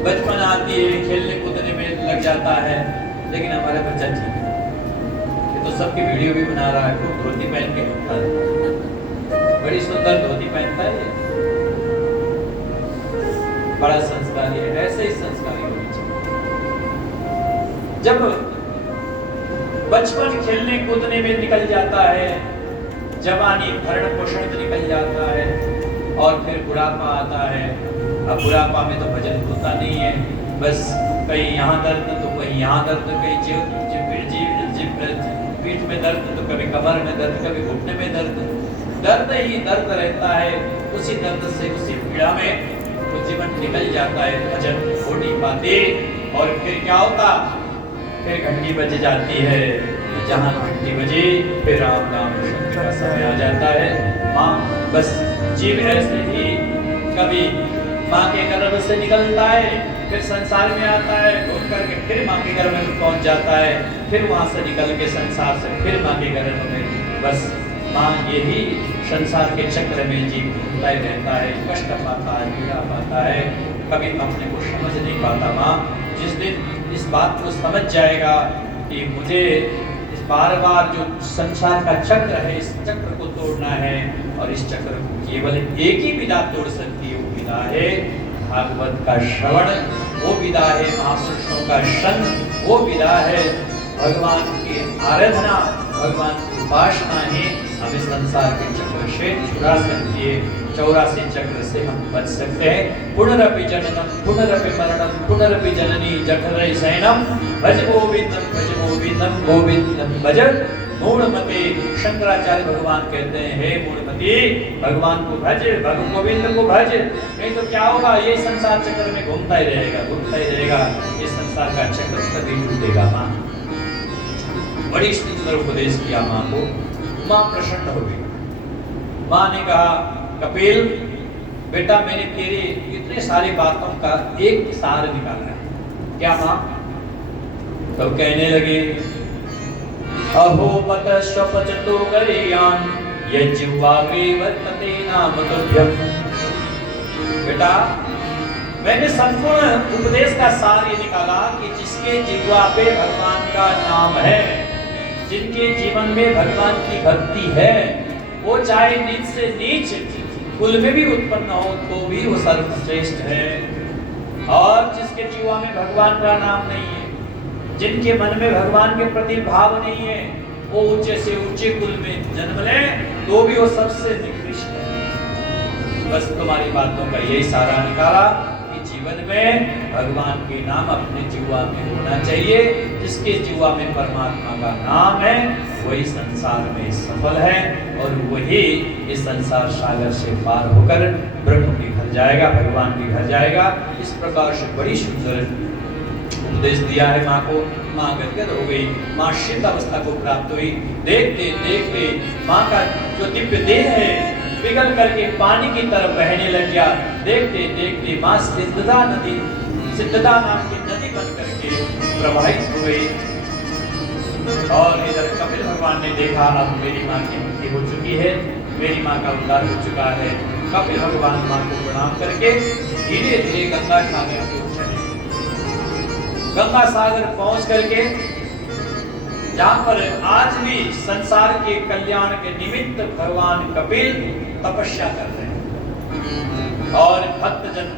बचपन आती है, खेलने कूदने में लग जाता है, लेकिन हमारा बच्चा ठीक है, ये तो सबकी वीडियो भी बना रहा है, खूब धोती पहन के घूमता है, बड़ी सुंदर धोती पहनता है, बड़ा संस्कारी है। ऐसे ही संस्कारी होनी चाहिए। जब बचपन खेलने कूदने में निकल जाता है, जवानी भरण पोषण में निकल जाता है और फिर बुढ़ापा आता है। अब बुढ़ापा में तो भजन होता नहीं है, बस कहीं यहाँ दर्द तो कहीं यहाँ दर्द, कहीं पीठ में दर्द तो कभी कमर में दर्द, कभी घुटने में दर्द, दर्द ही दर्द रहता है। उसी दर्द से, उसी पीड़ा में तो जीवन निकल जाता है, भजन हो नहीं पाते। और फिर क्या होता? फिर घंटी बज जाती है, जहाँ घंटी बजी फिर राम नाम का समय आ जाता है। माँ बस जीव ऐसे ही कभी माँ के गर्भ से निकलता है, फिर संसार में आता है, घूम करके फिर माँ के गर्भ में पहुंच जाता है, फिर वहां से निकल के संसार से फिर माँ के गर्भ में। बस माँ यही संसार के चक्र में जीव घूमता ही रहता है, कष्ट पाता है, पीड़ा पाता है, कभी अपने को समझ नहीं पाता। माँ जिस दिन इस बात को समझ जाएगा कि मुझे इस बार बार जो संसार का चक्र है, इस चक्र को तोड़ना है, और इस चक्र को केवल एक ही विदा तोड़ सकती है, वो विदा है भागवत का श्रवण, वो विदा है महापुरुषों का संग, वो विदा है भगवान की आराधना, भगवान की उपासना ही हमें संसार के चक्र से छुड़ा सकती है। 84 चक्र से हम बच सकते हैं। पुनरपि जननम पुनरपि मरणम पुनरपि जननी जठरे शयनम भज गोविंदम भज गोविंदम गोविंदम भज मूढ़मते। शंकराचार्य भगवान कहते हैं, हे मूढ़मती, भगवान को भज, भगवान गोविंद को भज, नहीं तो क्या होगा? ये संसार चक्र में घूमता ही रहेगा, घूमता ही रहेगा। ये संसार का चक्र कभी टूटेगा। माँ बड़ी सुंदर उपदेश किया माँ को। माँ प्रसन्न हो गई। माँ ने कहा, कपिल बेटा, मैंने तेरे इतने सारी बातों का एक सार निकाला है। क्या माँ? तो कहने लगे, अहो पत स्वपचतो गरीयान यज्वाग्रे वर्तते नाम तुभ्यम। बेटा, मैंने संपूर्ण उपदेश का सार ये निकाला कि जिसके जिह्वा पे भगवान का नाम है, जिनके जीवन में भगवान की भक्ति है, वो चाहे नीच से नीच कुल में भी उत्पन्न हो तो भी वो सर्वश्रेष्ठ है। और जिसके जीवा में भगवान का नाम नहीं है, जिनके मन में भगवान के प्रति भाव नहीं है, वो ऊंचे से ऊंचे कुल में जन्म ले तो भी वो सबसे निकृष्ट है। बस तुम्हारी बातों का यही सारा निकाला कि जीवन में भगवान के नाम अपने जीवा में होना चाहिए। जिसके जीवा में परमात्मा का नाम है वही संसार में सफल है, और वही इस संसार सागर से पार होकर ब्रह्म के घर जाएगा, भगवान के घर जाएगा। इस प्रकार से बड़ी सुंदर उपदेश दिया है माँ को। माँ गदगद हो गई, माँ शीत अवस्था को प्राप्त हुई। देखते देखते माँ का जो दिव्य देह है पिघल करके पानी की तरफ बहने लग गया। देखते देखते माँ सिद्धता नदी, सिद्धता नाम की नदी बन करके प्रवाहित हो गई। और इधर कपिल भगवान ने देखा, अब मेरी माँ की मुक्ति हो चुकी है, मेरी माँ का उद्धार हो चुका है। कपिल भगवान माँ को प्रणाम करके धीरे धीरे गंगा सागर की ओर चले। गंगा सागर पहुंच करके जहां पर आज भी संसार के कल्याण के निमित्त भगवान कपिल तपस्या कर रहे हैं और भक्तजन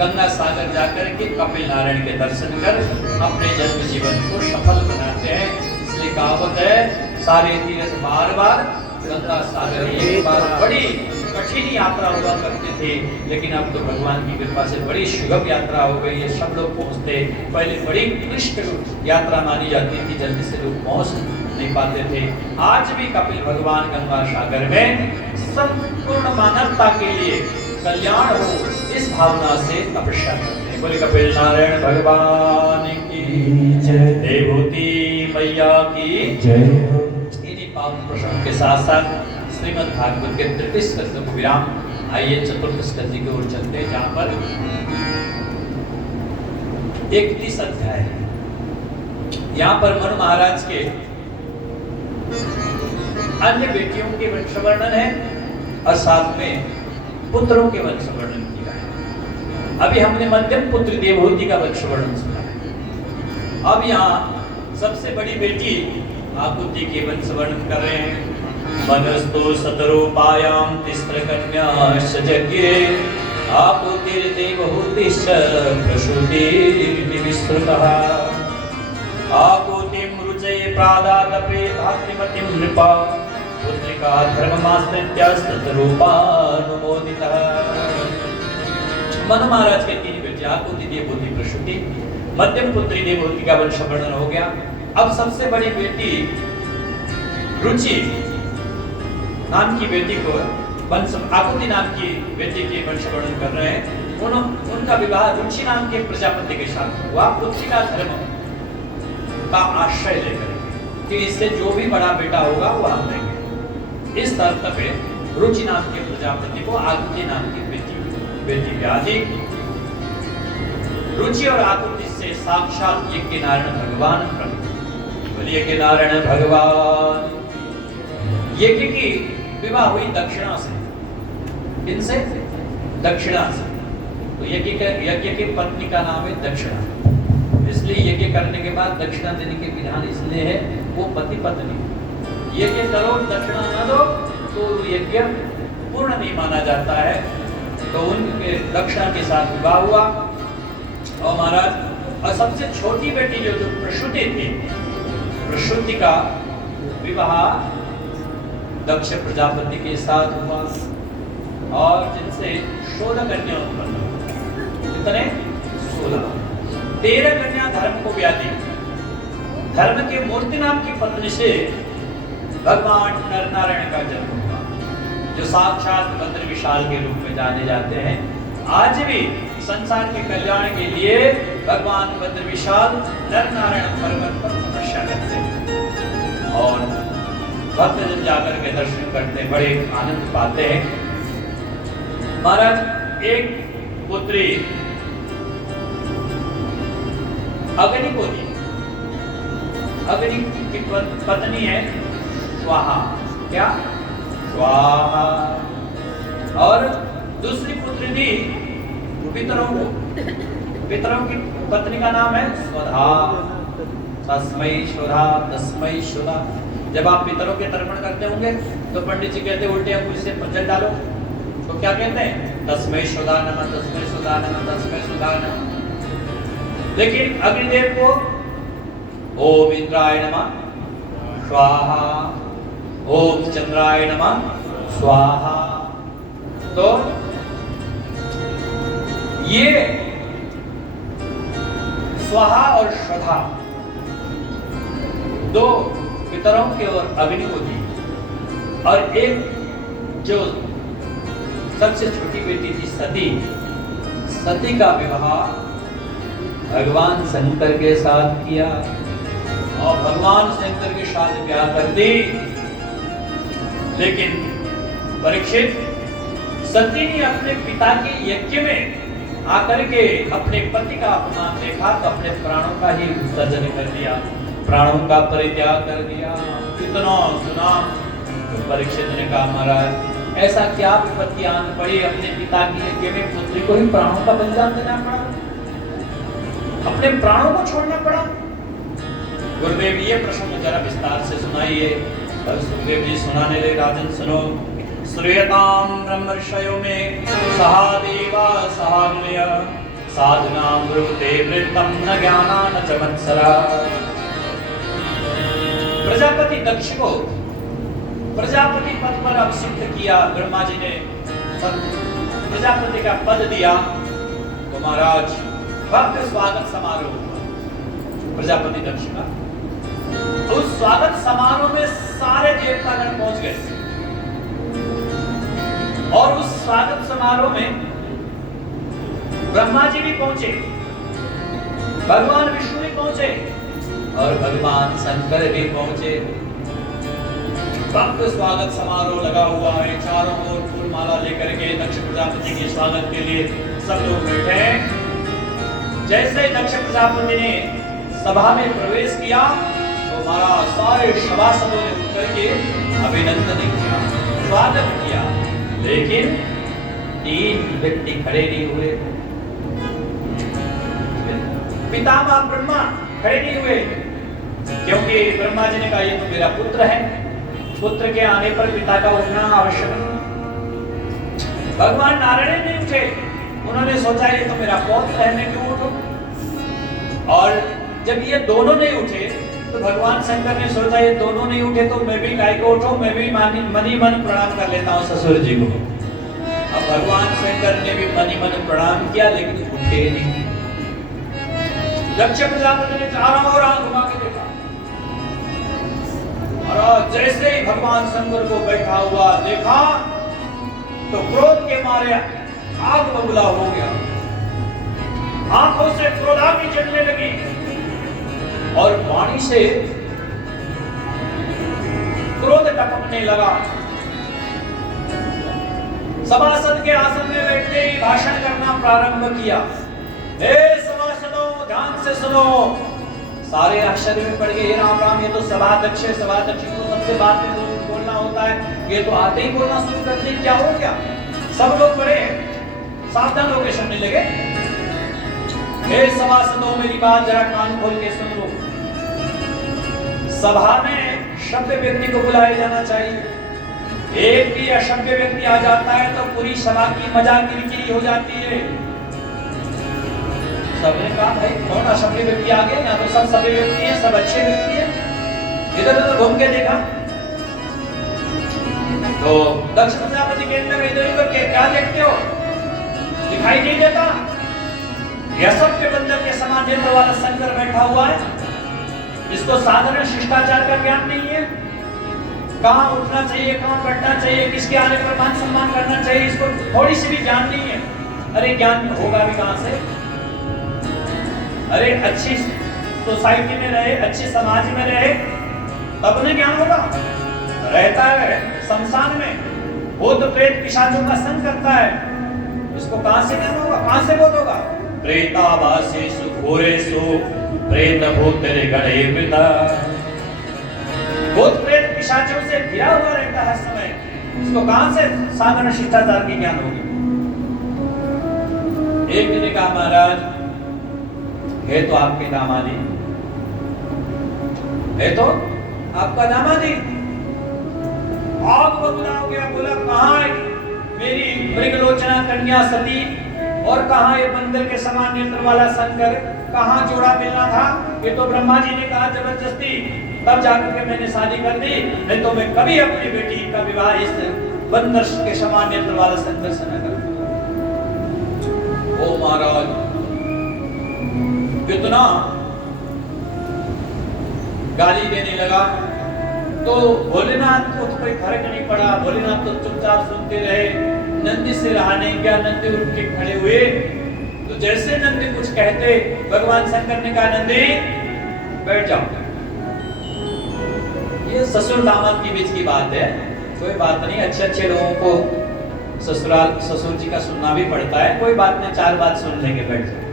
गंगा सागर जाकर के कपिल नारायण के दर्शन कर अपने जन्म जीवन को सफल बनाते हैं। इसलिए कहावत है, सारे तीर्थ बार बार गंगा सागर। एक बार बड़ी कठिन यात्रा हुआ करते थे, लेकिन अब तो भगवान की कृपा से बड़ी सुगम यात्रा हो गई है। सब लोग पहुंचते, पहले बड़ी क्लिष्ट यात्रा मानी जाती थी, जल्दी से लोग पहुंच नहीं पाते थे। आज भी कपिल भगवान गंगा सागर में संपूर्ण मानवता के लिए कल्याण हो, इस भावना से तपस्या करते हैं। बोले कपिल नारायण भगवान की जय, देवहूति मैया की जय। इन्हीं पावन प्रसंग के साथ साथ श्रीमद् भागवत के तृतीय स्कंद को विराम। आइए चतुर्थ स्कंद की ओर चलते हैं, जहां पर 31 अध्याय है। यहाँ पर मनु महाराज के अन्य बेटियों के वंश वर्णन है और साथ में पुत्रों के वंश वर्णन किया है। अभी हमने मध्यम पुत्र देवहूति का वंश वर्णन सुना है। अब यहाँ सबसे बड़ी बेटी आकुति के वंश वर्णन कर रहे हैं। मनस्तु शतरूपायां तिस्र कन्याश्च जज्ञे आकुतिर्देवहूतिश्च प्रसूतिरिति विश्रुतः। आकुतिं रुचये प्रादादपे भातृमतिं नृपा पुत्रिका धर्ममाश्रित्य शतरूपानुमोदितः। मनु महाराज के तीन बेटे आकुति, देवहूति, प्रसूति। मध्यम पुत्री देवहूति का वंश वर्णन हो गया। अब सबसे बड़ी बेटी रुचि नाम की बेटी को वंश, आकुति नाम की बेटी के वंश वर्णन कर रहे हैं। उनका विवाह रुचि नाम के प्रजापति के साथ हुआ, पुत्री का धर्म का आश्रय लेकर कि इससे जो भी बड़ा बेटा होगा वो हम लेंगे। इस शर्त पे रुचि नाम के प्रजापति को आकुति नाम की बेटी ब्याह दी। रुचि और आकुति से साक्षात यज्ञ नारायण भगवान प्रकट। बोलिए कि नारायण भगवान। यज्ञ की विवाह हुई दक्षिणा से। किनसे? दक्षिणा से। तो यज्ञ की पत्नी का नाम है दक्षिणा। इसलिए यज्ञ करने के बाद दक्षिणा देने के विधान इसलिए है, वो पति पत्नी यज्ञ करो दक्षिणा न दो तो यज्ञ पूर्ण नहीं माना जाता है। तो उनके दक्षिणा के साथ विवाह हुआ। और महाराज और सबसे छोटी बेटी जो प्रसूति थी, प्रसूति का विवाह दक्ष प्रजापति के साथ हुआ और जिनसे 16 कन्या उत्पन्न हुई। कितने? 16। 13 कन्या धर्म को ब्याह दी। धर्म के मूर्ति नाम की पत्नी से भगवान नर नारायण का जन्म हुआ, जो साक्षात भद्र विशाल के रूप में जाने जाते हैं। आज भी संसार के कल्याण के लिए भगवान भद्र विशाल नर नारायण पर्वत पर तपस्या करते हैं और भक्तजन जाकर के दर्शन करते बड़े आनंद पाते हैं। महाराज एक पुत्री अग्नि को दी। अग्नि की पत्नी है स्वाहा। क्या? स्वाहा। और दूसरी पुत्री दी पितरों को। पितरों की पत्नी का नाम है स्वधा। तस्मै स्वधा, तस्मै स्वधा। जब आप पितरों के तर्पण करते होंगे तो पंडित जी कहते उल्टे अंगुली से जल डालो, तो क्या कहते हैं? तस्मै स्वधा नमः, तस्मै स्वधा नमः, तस्मै स्वधा नमः। लेकिन अग्निदेव को ओम इंद्राय नमः स्वाहा, ओम चंद्राय नमः स्वाहा। तो ये स्वाहा और स्वधा दो पितरों के और अग्नि को दी। और एक जो सबसे छोटी बेटी थी सती, सती का विवाह भगवान शंकर के साथ किया और भगवान शंकर के साथ ब्याह कर दी। लेकिन परीक्षित, सती ने अपने पिता के यज्ञ में आकर के अपने पति का अपमान देखा तो अपने प्राणों का ही विसर्जन कर दिया, प्राणों का परित्याग कर दिया। कितना सुना तो परीक्षित ने कहा, महाराज ऐसा क्या विपत्ति आन पड़ी, अपने पिता की यज्ञ में पुत्री को ही प्राणों का बलिदान देना पड़ा। अपने प्राणों को छोड़ना पड़ा। गुरुदेव ये प्रसंग जरा विस्तार से सुनाइए। तब सुखदेव जी सुनाने लगे, राजन सुनो। श्रूयताम ब्रह्म ऋषयो में सहादेवा सहानुलय साधना ब्रुते वृत्तम न ज्ञाना न च मत्सरा। प्रजापति दक्ष को प्रजापति पद पर अभिषिक्त किया ब्रह्मा जी ने, प्रजापति का पद दिया तो महाराज भव्य स्वागत समारोह हुआ प्रजापति दक्ष का। उस स्वागत समारोह में सारे देवतागण पहुंच गए और उस स्वागत समारोह में ब्रह्मा जी भी पहुंचे, भगवान विष्णु भी पहुंचे और भगवान शंकर भी पहुंचे। भव्य स्वागत समारोह लगा हुआ है, चारों ओर फूल माला लेकर के दक्ष प्रजापति के स्वागत के लिए सब लोग बैठे हैं। जैसे दक्ष प्रजापति ने सभा में प्रवेश किया तो हमारा सारे सभासदों ने उठकर के अभिनंदन किया, स्वागत किया, लेकिन 3 व्यक्ति खड़े नहीं हुए। पितामह ब्रह्मा खड़े नहीं हुए, क्योंकि ब्रह्मा जी ने कहा ये तो मेरा पुत्र है, पुत्र के आने पर पिता का उठना आवश्यक है। भगवान नारायण नहीं उठे, उन्होंने सोचा ये तो मेरा पौत्र है, मैं क्यों उठूं। और जब ये दोनों नहीं उठे तो भगवान शंकर ने सोचा ये दोनों नहीं उठे तो मैं भी काय को उठूं, मैं भी मनी मन प्रणाम कर लेता हूं ससुर जी को। अब भगवान शंकर ने भी मनी मन प्रणाम किया, लेकिन उठे नहीं। दक्ष प्रजापति ने चारों ओर आंख घुमा के देखा और जैसे ही भगवान शंकर को बैठा हुआ देखा तो क्रोध के मारे आग बबूला हो गया, आंखों से क्रोधाग्नि जलने लगी और वाणी से क्रोध टपकने लगा। सभासद के आसन में बैठते ही भाषण करना प्रारंभ किया। हे सभासदों, ध्यान से सुनो। सारे आश्चर्य में पड़ गए, राम राम, ये तो सभाध्यक्ष है, सभाध्यक्ष को सबसे बाद में बोलना होता है, ये तो आते ही बोलना शुरू कर दिए, क्या हो गया। सब लोग बड़े सावधान होकर सुनने लगे। हे सभासदों, मेरी बात जरा कान खोल के सुन लो। सभा में सभ्य व्यक्ति को बुलाया जाना चाहिए। एक भी असभ्य व्यक्ति आ जाता है तो पूरी सभा की मजाक किरकिरी हो जाती है। सबने कहा भाई कौन असभ्य व्यक्ति आ गया, यहाँ तो सब सभ्य व्यक्ति हैं, सब अच्छे व्यक्ति हैं। इधर उधर घूम के देखा तो दक्ष प्रजापति कहने लगे, इधर उधर के क्या देखते हो, दिखाई नहीं देता। यह सभ्य बंदर के समान नेत्र वाला शंकर बैठा हुआ है, इसको साधारण शिष्टाचार का ज्ञान नहीं है। कहाँ उठना चाहिए, कहाँ बैठना चाहिए, किसके आने पर मान सम्मान करना चाहिए, इसको थोड़ी सी भी ज्ञान नहीं है। अरे ज्ञान होगा भी कहाँ से। अरे अच्छी सोसाइटी में रहे, अच्छी समाज में रहे, तब न ज्ञान होगा। रहता है शमशान में, भूत प्रेत पिशाचों का संग करता है, इसको कहां से ज्ञान होगा, कहां से बोध होगा। प्रेतावासेषु घोरेषु प्रेत भूतरे गणे पिता। भूत प्रेत पिशाचों से घिरा हुआ रहता है समय, इसको कहां से साधारण शिष्टाचार की ज्ञान होगी। एक ने कहा महाराज है तो आपके दामादी, है तो आपका दामादी। आग बबूला हो गया, बोला कहाँ है मेरी मृगलोचना कन्या सती और कहाँ ये बंदर के समान नेत्र वाला शंकर, कहाँ जोड़ा मिलना था। ये तो ब्रह्मा जी ने कहा जबरदस्ती, तब जाकर के मैंने शादी कर दी, नहीं तो मैं कभी अपनी बेटी का विवाह इस बंदर के समान नेत्र वाला शंकर से न करूंगा। ओ महाराज कितना गाली देने लगा तो भोलेनाथ को तो कोई फर्क नहीं पड़ा। भोलेनाथ तो चुपचाप सुनते रहे, नंदी से रहा नहीं गया, नंदी उठ के खड़े हुए। तो जैसे नंदी कुछ कहते, भगवान शंकर ने कहा नंदी बैठ जाओ। ये ससुर दामाद के बीच की बात है, कोई बात नहीं। अच्छे अच्छे लोगों को ससुराल ससुर जी का सुनना भी पड़ता है, कोई बात नहीं, 4 बात सुन लेंगे, बैठ जाओ।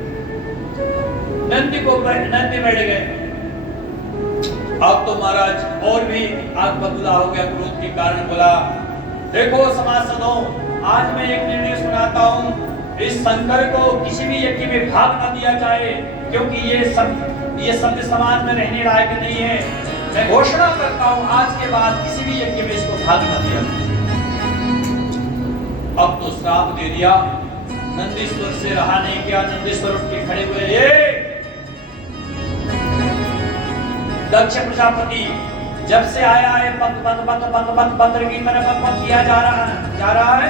नंदी बैठ गए। अब तो महाराज और भी आग बबूला हो गया क्रोध के कारण। बोला देखो सभासदों, आज मैं एक निर्णय सुनाता हूं, इस शंकर को किसी भी यज्ञ में भाग न दिया जाए, क्योंकि ये शब्द समाज में रहने लायक नहीं है। मैं घोषणा करता हूं आज के बाद किसी भी यज्ञ में इसको भाग न दिया। अब तो श्राप दे दिया, नंदीश्वर से रहा नहीं गया। नंदीश्वर उठ के खड़े हुए, ये दक्ष प्रजापति जब से आया है पत्र की तरफ पक किया जा रहा है।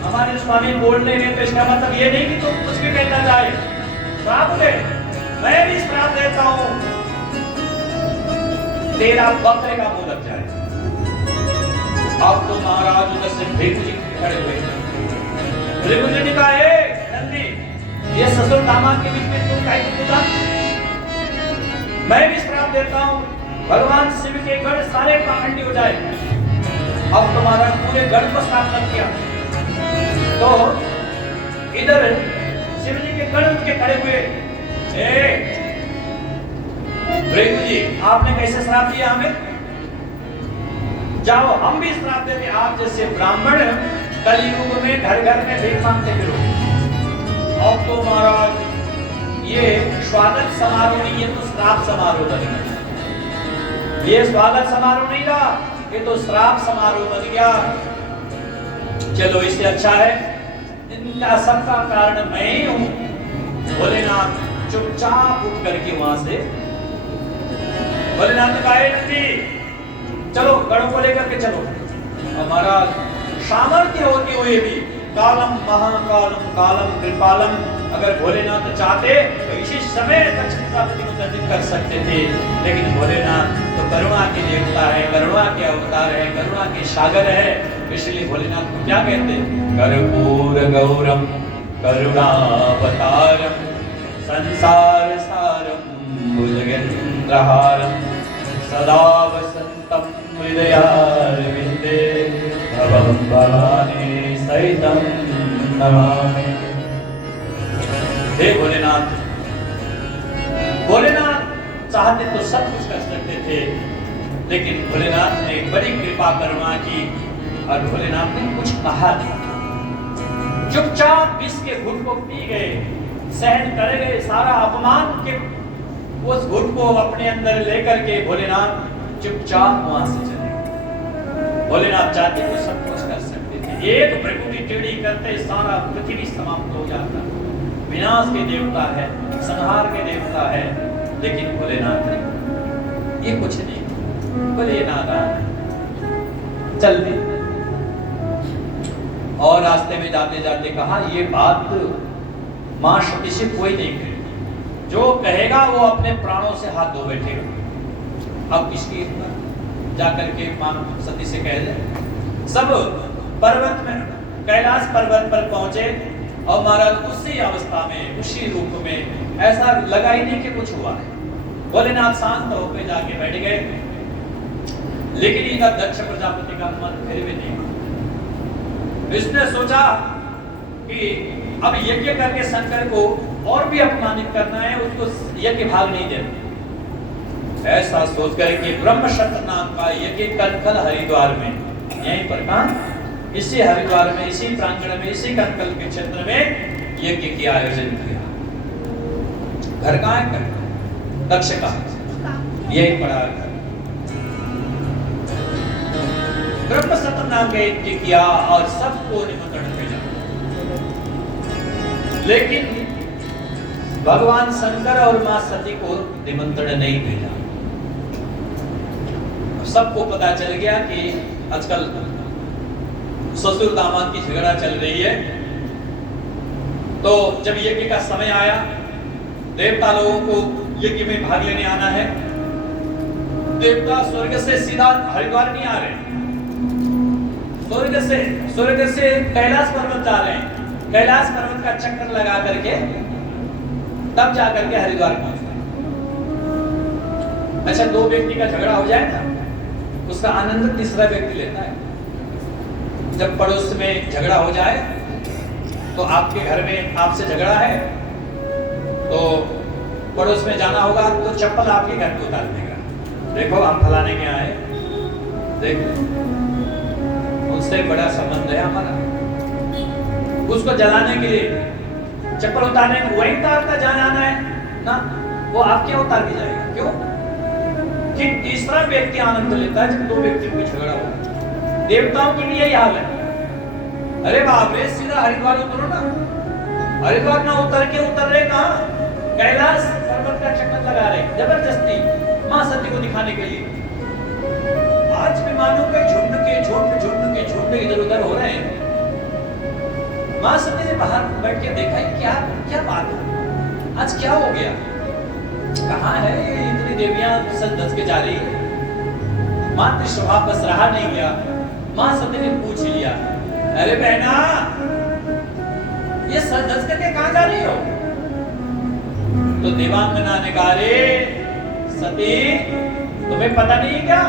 हमारे स्वामी बोल रहे हैं तो इसका मतलब ये नहीं कि तुम कुछ भी कहना चाहे। श्राप दे, मैं भी श्राप देता हूं, तेरा बकरे का मुंह लग जाए। अब तो महाराज उधर से भृगु जी खड़े हुए। भृगु जी ने कहा, नंदी, ये ससुर दामाद के बीच में तुम काहे कूदा? मैं भी श्राप देता हूं, भगवान शिव के गण सारे पाखंडी हो जाए। अब तुम्हारा पूरे गण को श्राप लग गया। तो इधर शिव जी के गण उठ के खड़े हुए, भृगु जी आपने कैसे श्राप दिया हमें? जाओ हम भी श्राप देते। आप जैसे ब्राह्मण कलयुग में घर घर में भीख मांगते फिरो। अब तो महाराज ये स्वागत समारोह नहीं, ये तो श्राप समारोह बन गया। ये स्वागत समारोह नहीं रहा, ये तो श्राप समारोह बन गया। चलो इससे अच्छा है, इनका सबका कारण मैं ही हूं। भोलेनाथ चुपचाप उठ करके वहां से भोलेनाथ ने कहा, नंदी चलो गणों को लेकर के चलो। हमारा सामर्थ्य होते हुए भी कालम महाकालम कालम कृपालम, अगर भोलेनाथ चाहते तो इसी समय दक्ष प्रजापति को दंडित कर सकते थे, लेकिन भोलेनाथ तो करुणा के देवता है, करुणा के अवतार है, करुणा के सागर है। इसलिए भोलेनाथ को क्या कहते हैं? कर्पूर गौरम करुणावतारम संसार सारम भुजगेंद्रहारम सदा वसंतम हृदयारविंदे भवं भवानी सहितं नमामि। हे भोलेनाथ, भोलेनाथ चाहते तो सब कुछ कर सकते थे, लेकिन भोलेनाथ ने बड़ी कृपा करुणा की और भोलेनाथ ने कुछ कहा नहीं। चुपचाप विष के घुट को पी गए, सहन कर गए सारा अपमान के उस घुट को अपने अंदर लेकर के भोलेनाथ चुपचाप वहां से चले गए। भोलेनाथ चाहते तो सब कुछ कर सकते थे, एक भृगु की टेढ़ी करते सारा पृथ्वी समाप्त हो जाता। विनाश के देवता है, संहार के देवता है, लेकिन भोलेनाथ ने ये कुछ नहीं, बोले नादान चल दे। और रास्ते में जाते जाते कहा, ये बात मां सती से कोई नहीं कहे, जो कहेगा वो अपने प्राणों से हाथ धो बैठेगा। अब किसकी जाकर के मां सती से कह दे। सब पर्वत में कैलाश पर्वत पर पहुंचे और महाराज उसी अवस्था में उसी रूप में ऐसा लगा ही नहीं कि कुछ हुआ है। भोलेनाथ शांत होकर जाके बैठ गए, लेकिन इधर दक्ष प्रजापति का मन फिर भी नहीं। इसने सोचा कि अब यज्ञ करके शंकर को और भी अपमानित करना है, उसको यज्ञ भाग नहीं देना। ऐसा सोच कर कि ब्रह्म शत्र नाम का यज्ञ कनकल हरिद्वार में, यहीं पर कहां, इसी हरिद्वार में, इसी प्रांगण में, इसी कनकल के क्षेत्र में यज्ञ की आयोजन किया। घर कहां है? दक्ष का यही पड़ा घर। ब्रह्म शत्र नाम का यज्ञ किया और सबको निमंत्रण भेजा, लेकिन भगवान शंकर और मां सती को निमंत्रण नहीं भेजा। सबको पता चल गया कि आजकल ससुर दामाद की झगड़ा चल रही है। तो जब यज्ञ का समय आया, देवता लोगों को यज्ञ में भाग लेने आना है। देवता स्वर्ग से सीधा हरिद्वार नहीं आ रहे, स्वर्ग से कैलाश पर्वत जा रहे हैं। कैलाश पर्वत का चक्कर लगा करके तब जाकर के हरिद्वार पहुंचते हैं। अच्छा, दो व्यक्ति का झगड़ा हो जाए ना, उसका आनंद तीसरा व्यक्ति लेता है। जब पड़ोस में झगड़ा हो जाए तो आपके घर में आपसे झगड़ा है तो पड़ोस में जाना होगा तो चप्पल आपके घर पे उतार देगा। देखो हम फलाने के आए, देखो उससे बड़ा संबंध है हमारा। उसको जलाने के लिए चप्पल उतारने में वही उतारता जान आना है ना, वो आपके उतार के जाएगा। क्यों कि तीसरा व्यक्ति आनंद लेता है जब दो व्यक्तियों में झगड़ा हो। देवताओं के लिए यही हाल है। अरे बाप रे, सीधा हरिद्वार उतरो ना, हरिद्वार ना उतर रहे कहां, कैलाश पर्वत का चक्कर लगा रहे जबरदस्ती मां सती को दिखाने के लिए। आज भी मानो के झुंड इधर उधर हो रहे हैं। मां सती ने बाहर बैठ के देखा क्या क्या बात है, आज क्या हो गया, कहां है ये इतनी देवियां सज धज के जा रही है। मातृ स्वभाव बस रहा नहीं गया, मां सती ने पूछ लिया, अरे बहना ये सज धज करके कहां जा रही हो? तो देवांगना ने कहा, रे सती तुम्हें पता नहीं क्या,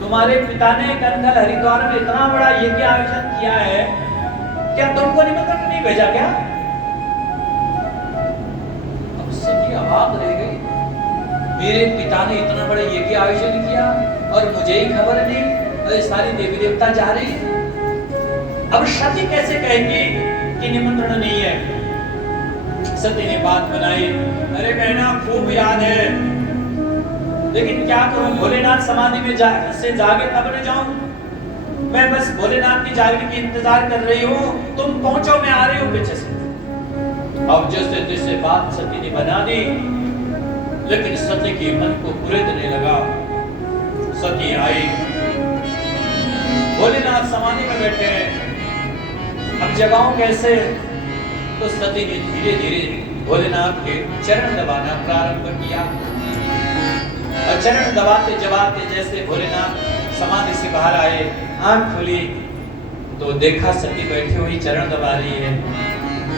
तुम्हारे पिता ने कनकल हरिद्वार में इतना बड़ा यज्ञ आयोजन किया है, क्या तुमको निमंत्रण नहीं भेजा क्या? अब सती अवाक रह गई, मेरे पिता ने इतना बड़ा यज्ञ आयोजन किया और मुझे ही खबर नहीं, और सारी देवी देवता जा रही है। अब सती कैसे कहेगी कि निमंत्रण नहीं है? सती ने बात बनाई, अरे बहना खूब याद है, लेकिन क्या करूं, भोलेनाथ समाधि में से जागे तब न जाऊं, मैं बस भोलेनाथ की जागने की इंतजार कर रही हूं, तुम पहुंचो मैं आ रही हूं पीछे से। अब जैसे जैसे बात सती ने बना दी, लेकिन सती के मन को कुरेदने लगा। सती आई, भोलेनाथ समाधि में बैठे हैं, अब जगाऊं कैसे? तो सती ने धीरे धीरे भोलेनाथ के चरण दबाना प्रारंभ किया, और चरण दबाते दबाते जैसे भोलेनाथ समाधि से बाहर आए, आंख खुली तो देखा सती बैठी हुई चरण दबा रही है।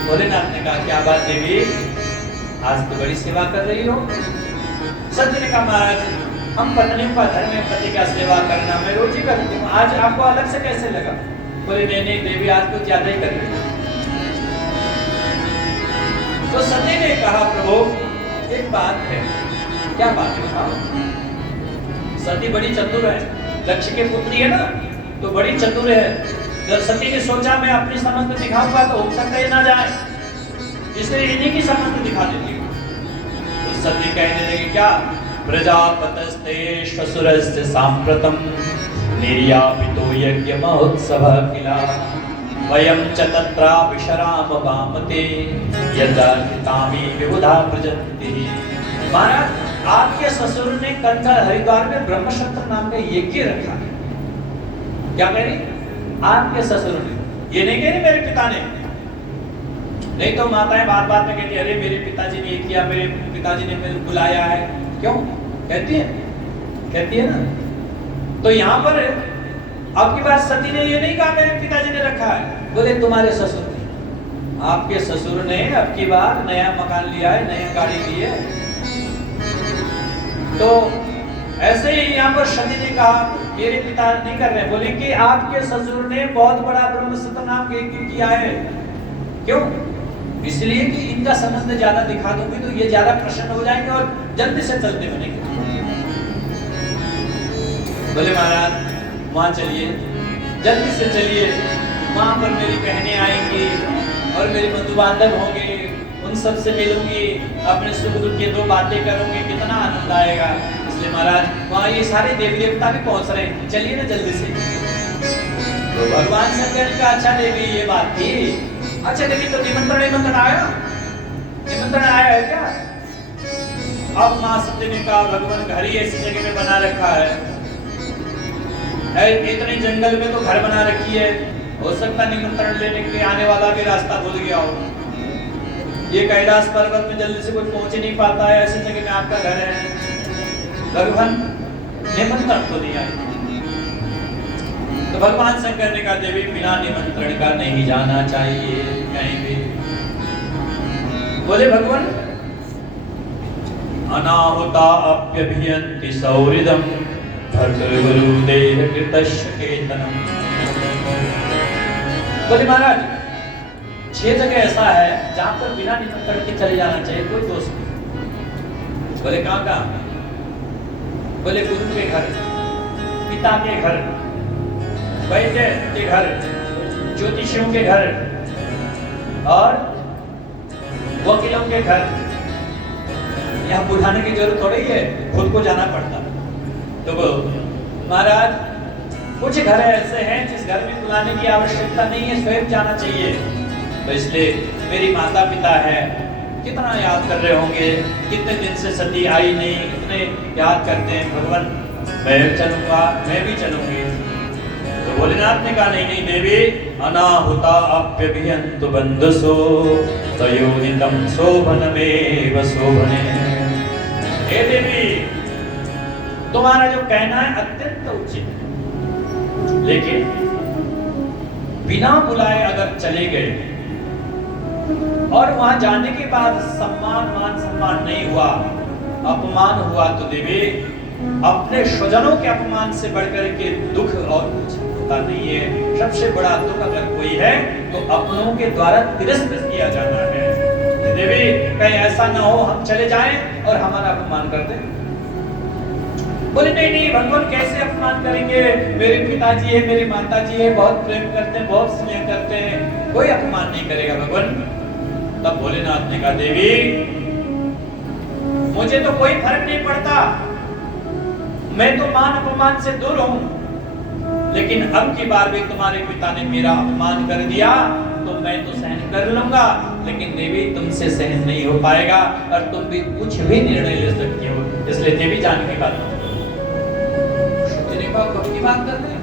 भोलेनाथ ने कहा, क्या बात देवी, आज तो बड़ी सेवा कर रही हो? सती ने कहा, महाराज हम पत्नियों का धर्म है, पति का सेवा करना मैं रोज ही करती हूँ, आज आपको अलग से कैसे लगा? बोले नहीं देवी, आज कुछ ज्यादा ही कर रही है। तो सती ने कहा, प्रभु एक बात है। क्या बात है बताओ? सती बड़ी चतुर है, दक्ष के पुत्री है ना, तो बड़ी चतुर है। जब सती ने सोचा मैं अपनी समझ दिखाऊंगा तो हो सकता है ना जाए, इसलिए इन्हीं की समझ दिखा देती हूँ। तो सती कहने लगी, क्या? प्रजापतस्ते श्वशुरस्य सांप्रतम निर्यापितो यज्ञ महोत्सव किला वयं च तत्रा विशराम वामते यदा हितामी विबुधा प्रजन्ति। महाराज, आपके ससुर ने कनकल हरिद्वार में ब्रह्मशत्र नाम का यज्ञ रखा है। क्या कह रही? आपके ससुर ने, ये नहीं कह रही मेरे पिता ने। नहीं तो माताएं बात बात में कहती, अरे मेरे पिताजी ने ये किया, मेरे पिताजी ने मुझे बुलाया है। क्यों कहती है ना। तो यहाँ पर आपकी बात सती ने ये नहीं कहा मेरे पिताजी ने रखा है, बोले तुम्हारे ससुर ने। आपके ससुर ने अब की बार नया मकान लिया है, नया गाड़ी ली है। तो ऐसे ही यहाँ पर सती ने कहा मेरे पिता नहीं कर रहे, बोले कि आपके ससुर ने बहुत बड़ा ब्रह्मशत्र नाम किया है। क्यों? इसलिए कि इनका संबंध ज्यादा दिखा दूंगी तो ये ज्यादा प्रसन्न हो जाएंगे और जल्दी से चलते बनेंगे। बोले महाराज वहां चलिए, जल्दी से चलिए, वहां पर मेरी बहनें आएंगी और मेरे बंधु बांधव होंगे, उन सब से मिलूंगी, अपने सुख दुख की दो बातें करूंगी, कितना आनंद आएगा। इसलिए महाराज वहां ये सारे देवी देवता भी पहुंच रहे हैं, चलिए ना जल्दी से। तो भगवान शंकर का, अच्छा देवी ये बात थी, अच्छा देवी तो निमंत्रण आया है क्या? अब मां सती ने कहा, भगवान घर ही ऐसी जगह में बना रखा है, इतने जंगल में तो घर बना रखी है, हो सकता निमंत्रण लेने के लिए आने वाला भी रास्ता भूल गया हो। ये कैलाश पर्वत में जल्दी से कोई पहुंच नहीं पाता है, ऐसी जगह में आपका घर है, भगवान निमंत्रण तो नहीं आए। तो भगवान शंकर ने कहा, देवी बिना निमंत्रण का नहीं जाना चाहिए कहीं भी। बोले भगवान, अनाहुता अप्यभियन्ति सौहृदं भर्तृवरुदेह कृतस्य केतनम्। बोले महाराज 6 जगह ऐसा है जहां पर बिना निमंत्रण के चले जाना चाहिए, कोई दोष नहीं। बोले कहां? बोले गुरु के घर, पिता के घर, वैद्य के घर, ज्योतिषियों के घर और वकीलों के घर यहाँ बुलाने की जरूरत थोड़ी है, खुद को जाना पड़ता। तो महाराज कुछ घर ऐसे हैं जिस घर में बुलाने की आवश्यकता नहीं है, स्वयं जाना चाहिए। तो इसलिए मेरी माता पिता है, कितना याद कर रहे होंगे, कितने दिन से सती आई नहीं, कितने याद करते हैं भगवान। मैं चलूंगा, मैं भी चलूंगी। तो भोलेनाथ ने कहा नहीं नहीं देवी, अनाहुता अप्यभियन्तु बन्धुसो तयोनितं शोभनमेव शोभने। हे देवी, तुम्हारा जो कहना है अत्यंत उचित है, लेकिन बिना बुलाए अगर चले गए और वहां जाने के बाद मान सम्मान नहीं हुआ, अपमान हुआ, तो देवी अपने स्वजनों के अपमान से बढ़कर के दुख और कुछ होता नहीं है। सबसे बड़ा दुख अगर कोई है तो अपनों के द्वारा तिरस्कृत किया जाना है। देवी कहीं ऐसा ना हो हम चले जाएं और हमारा अपमान कर दें। बोले नहीं नहीं भगवान कैसे अपमान करेंगे, मेरे पिताजी है, मेरी माताजी है, बहुत प्रेम करते हैं, बहुत स्नेह करते हैं, कोई अपमान नहीं करेगा भगवान। तब भोलेनाथ ने कहा देवी मुझे तो कोई फर्क नहीं पड़ता, मैं तो मान अपमान से दूर हूं, लेकिन अब की बार भी तुम्हारे पिता ने मेरा अपमान कर दिया तो मैं तो सहन कर लूंगा, लेकिन देवी तुमसे सहन नहीं हो पाएगा और तुम भी कुछ भी निर्णय ले सकती हो। इसलिए देवी जान की बात कब की बात कर रहे हैं,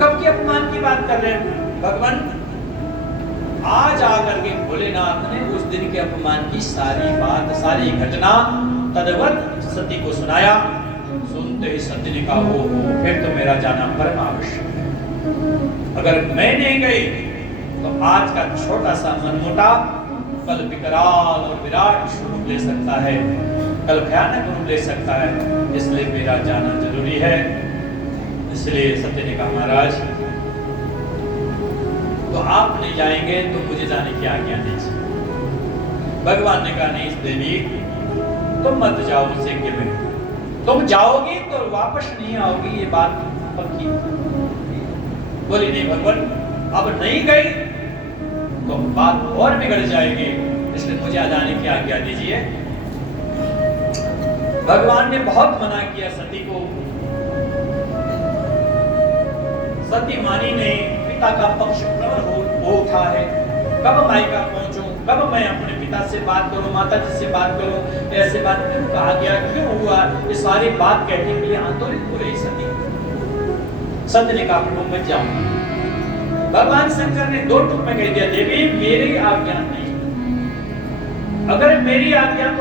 कब की अपमान की बात कर रहे हैं भगवान। आज आकर के भोलेनाथ ने उस दिन के अपमान की सारी बात, सारी घटना तदवत सती को सुनाया। सुनते ही सती ने कहा वो फिर तो मेरा जाना परम आवश्यक है। अगर मैं नहीं गई तो आज का छोटा सा मनमुटा कल विकराल और विराट स्वरूप ले सकता है, कल भयानक रूप ले सकता है, इसलिए मेरा जाना जरूरी है। इसलिए सत्य ने कहा महाराज तो आप नहीं जाएंगे तो मुझे जाने की आज्ञा दीजिए। भगवान ने कहा नहीं देवी तुम मत जाओ उस यज्ञ में, तुम जाओगी तो वापस नहीं आओगी, ये बात पक्की। बोली नहीं भगवान अब नहीं गई तो बात और बिगड़ जाएगी, इसलिए मुझे जाने की आज्ञा दीजिए। भगवान ने बहुत मना किया सती को, सती मानी नहीं, पिता का पक्ष प्रबल हो उठा है। कब मायका पहुंचूं, कब मैं अपने पिता से बात करूं, माता जी से बात करूं, ऐसे बात क्यों कहा गया, क्यों हुआ, ये सारी बात कहने के लिए आंदोलित हो रही सती। सत्य ने कहा प्रभु मैं जाऊंगा। भगवान शंकर ने दो टूक में कह दिया देवी मेरी आज्ञा नहीं, अगर मेरी आज्ञा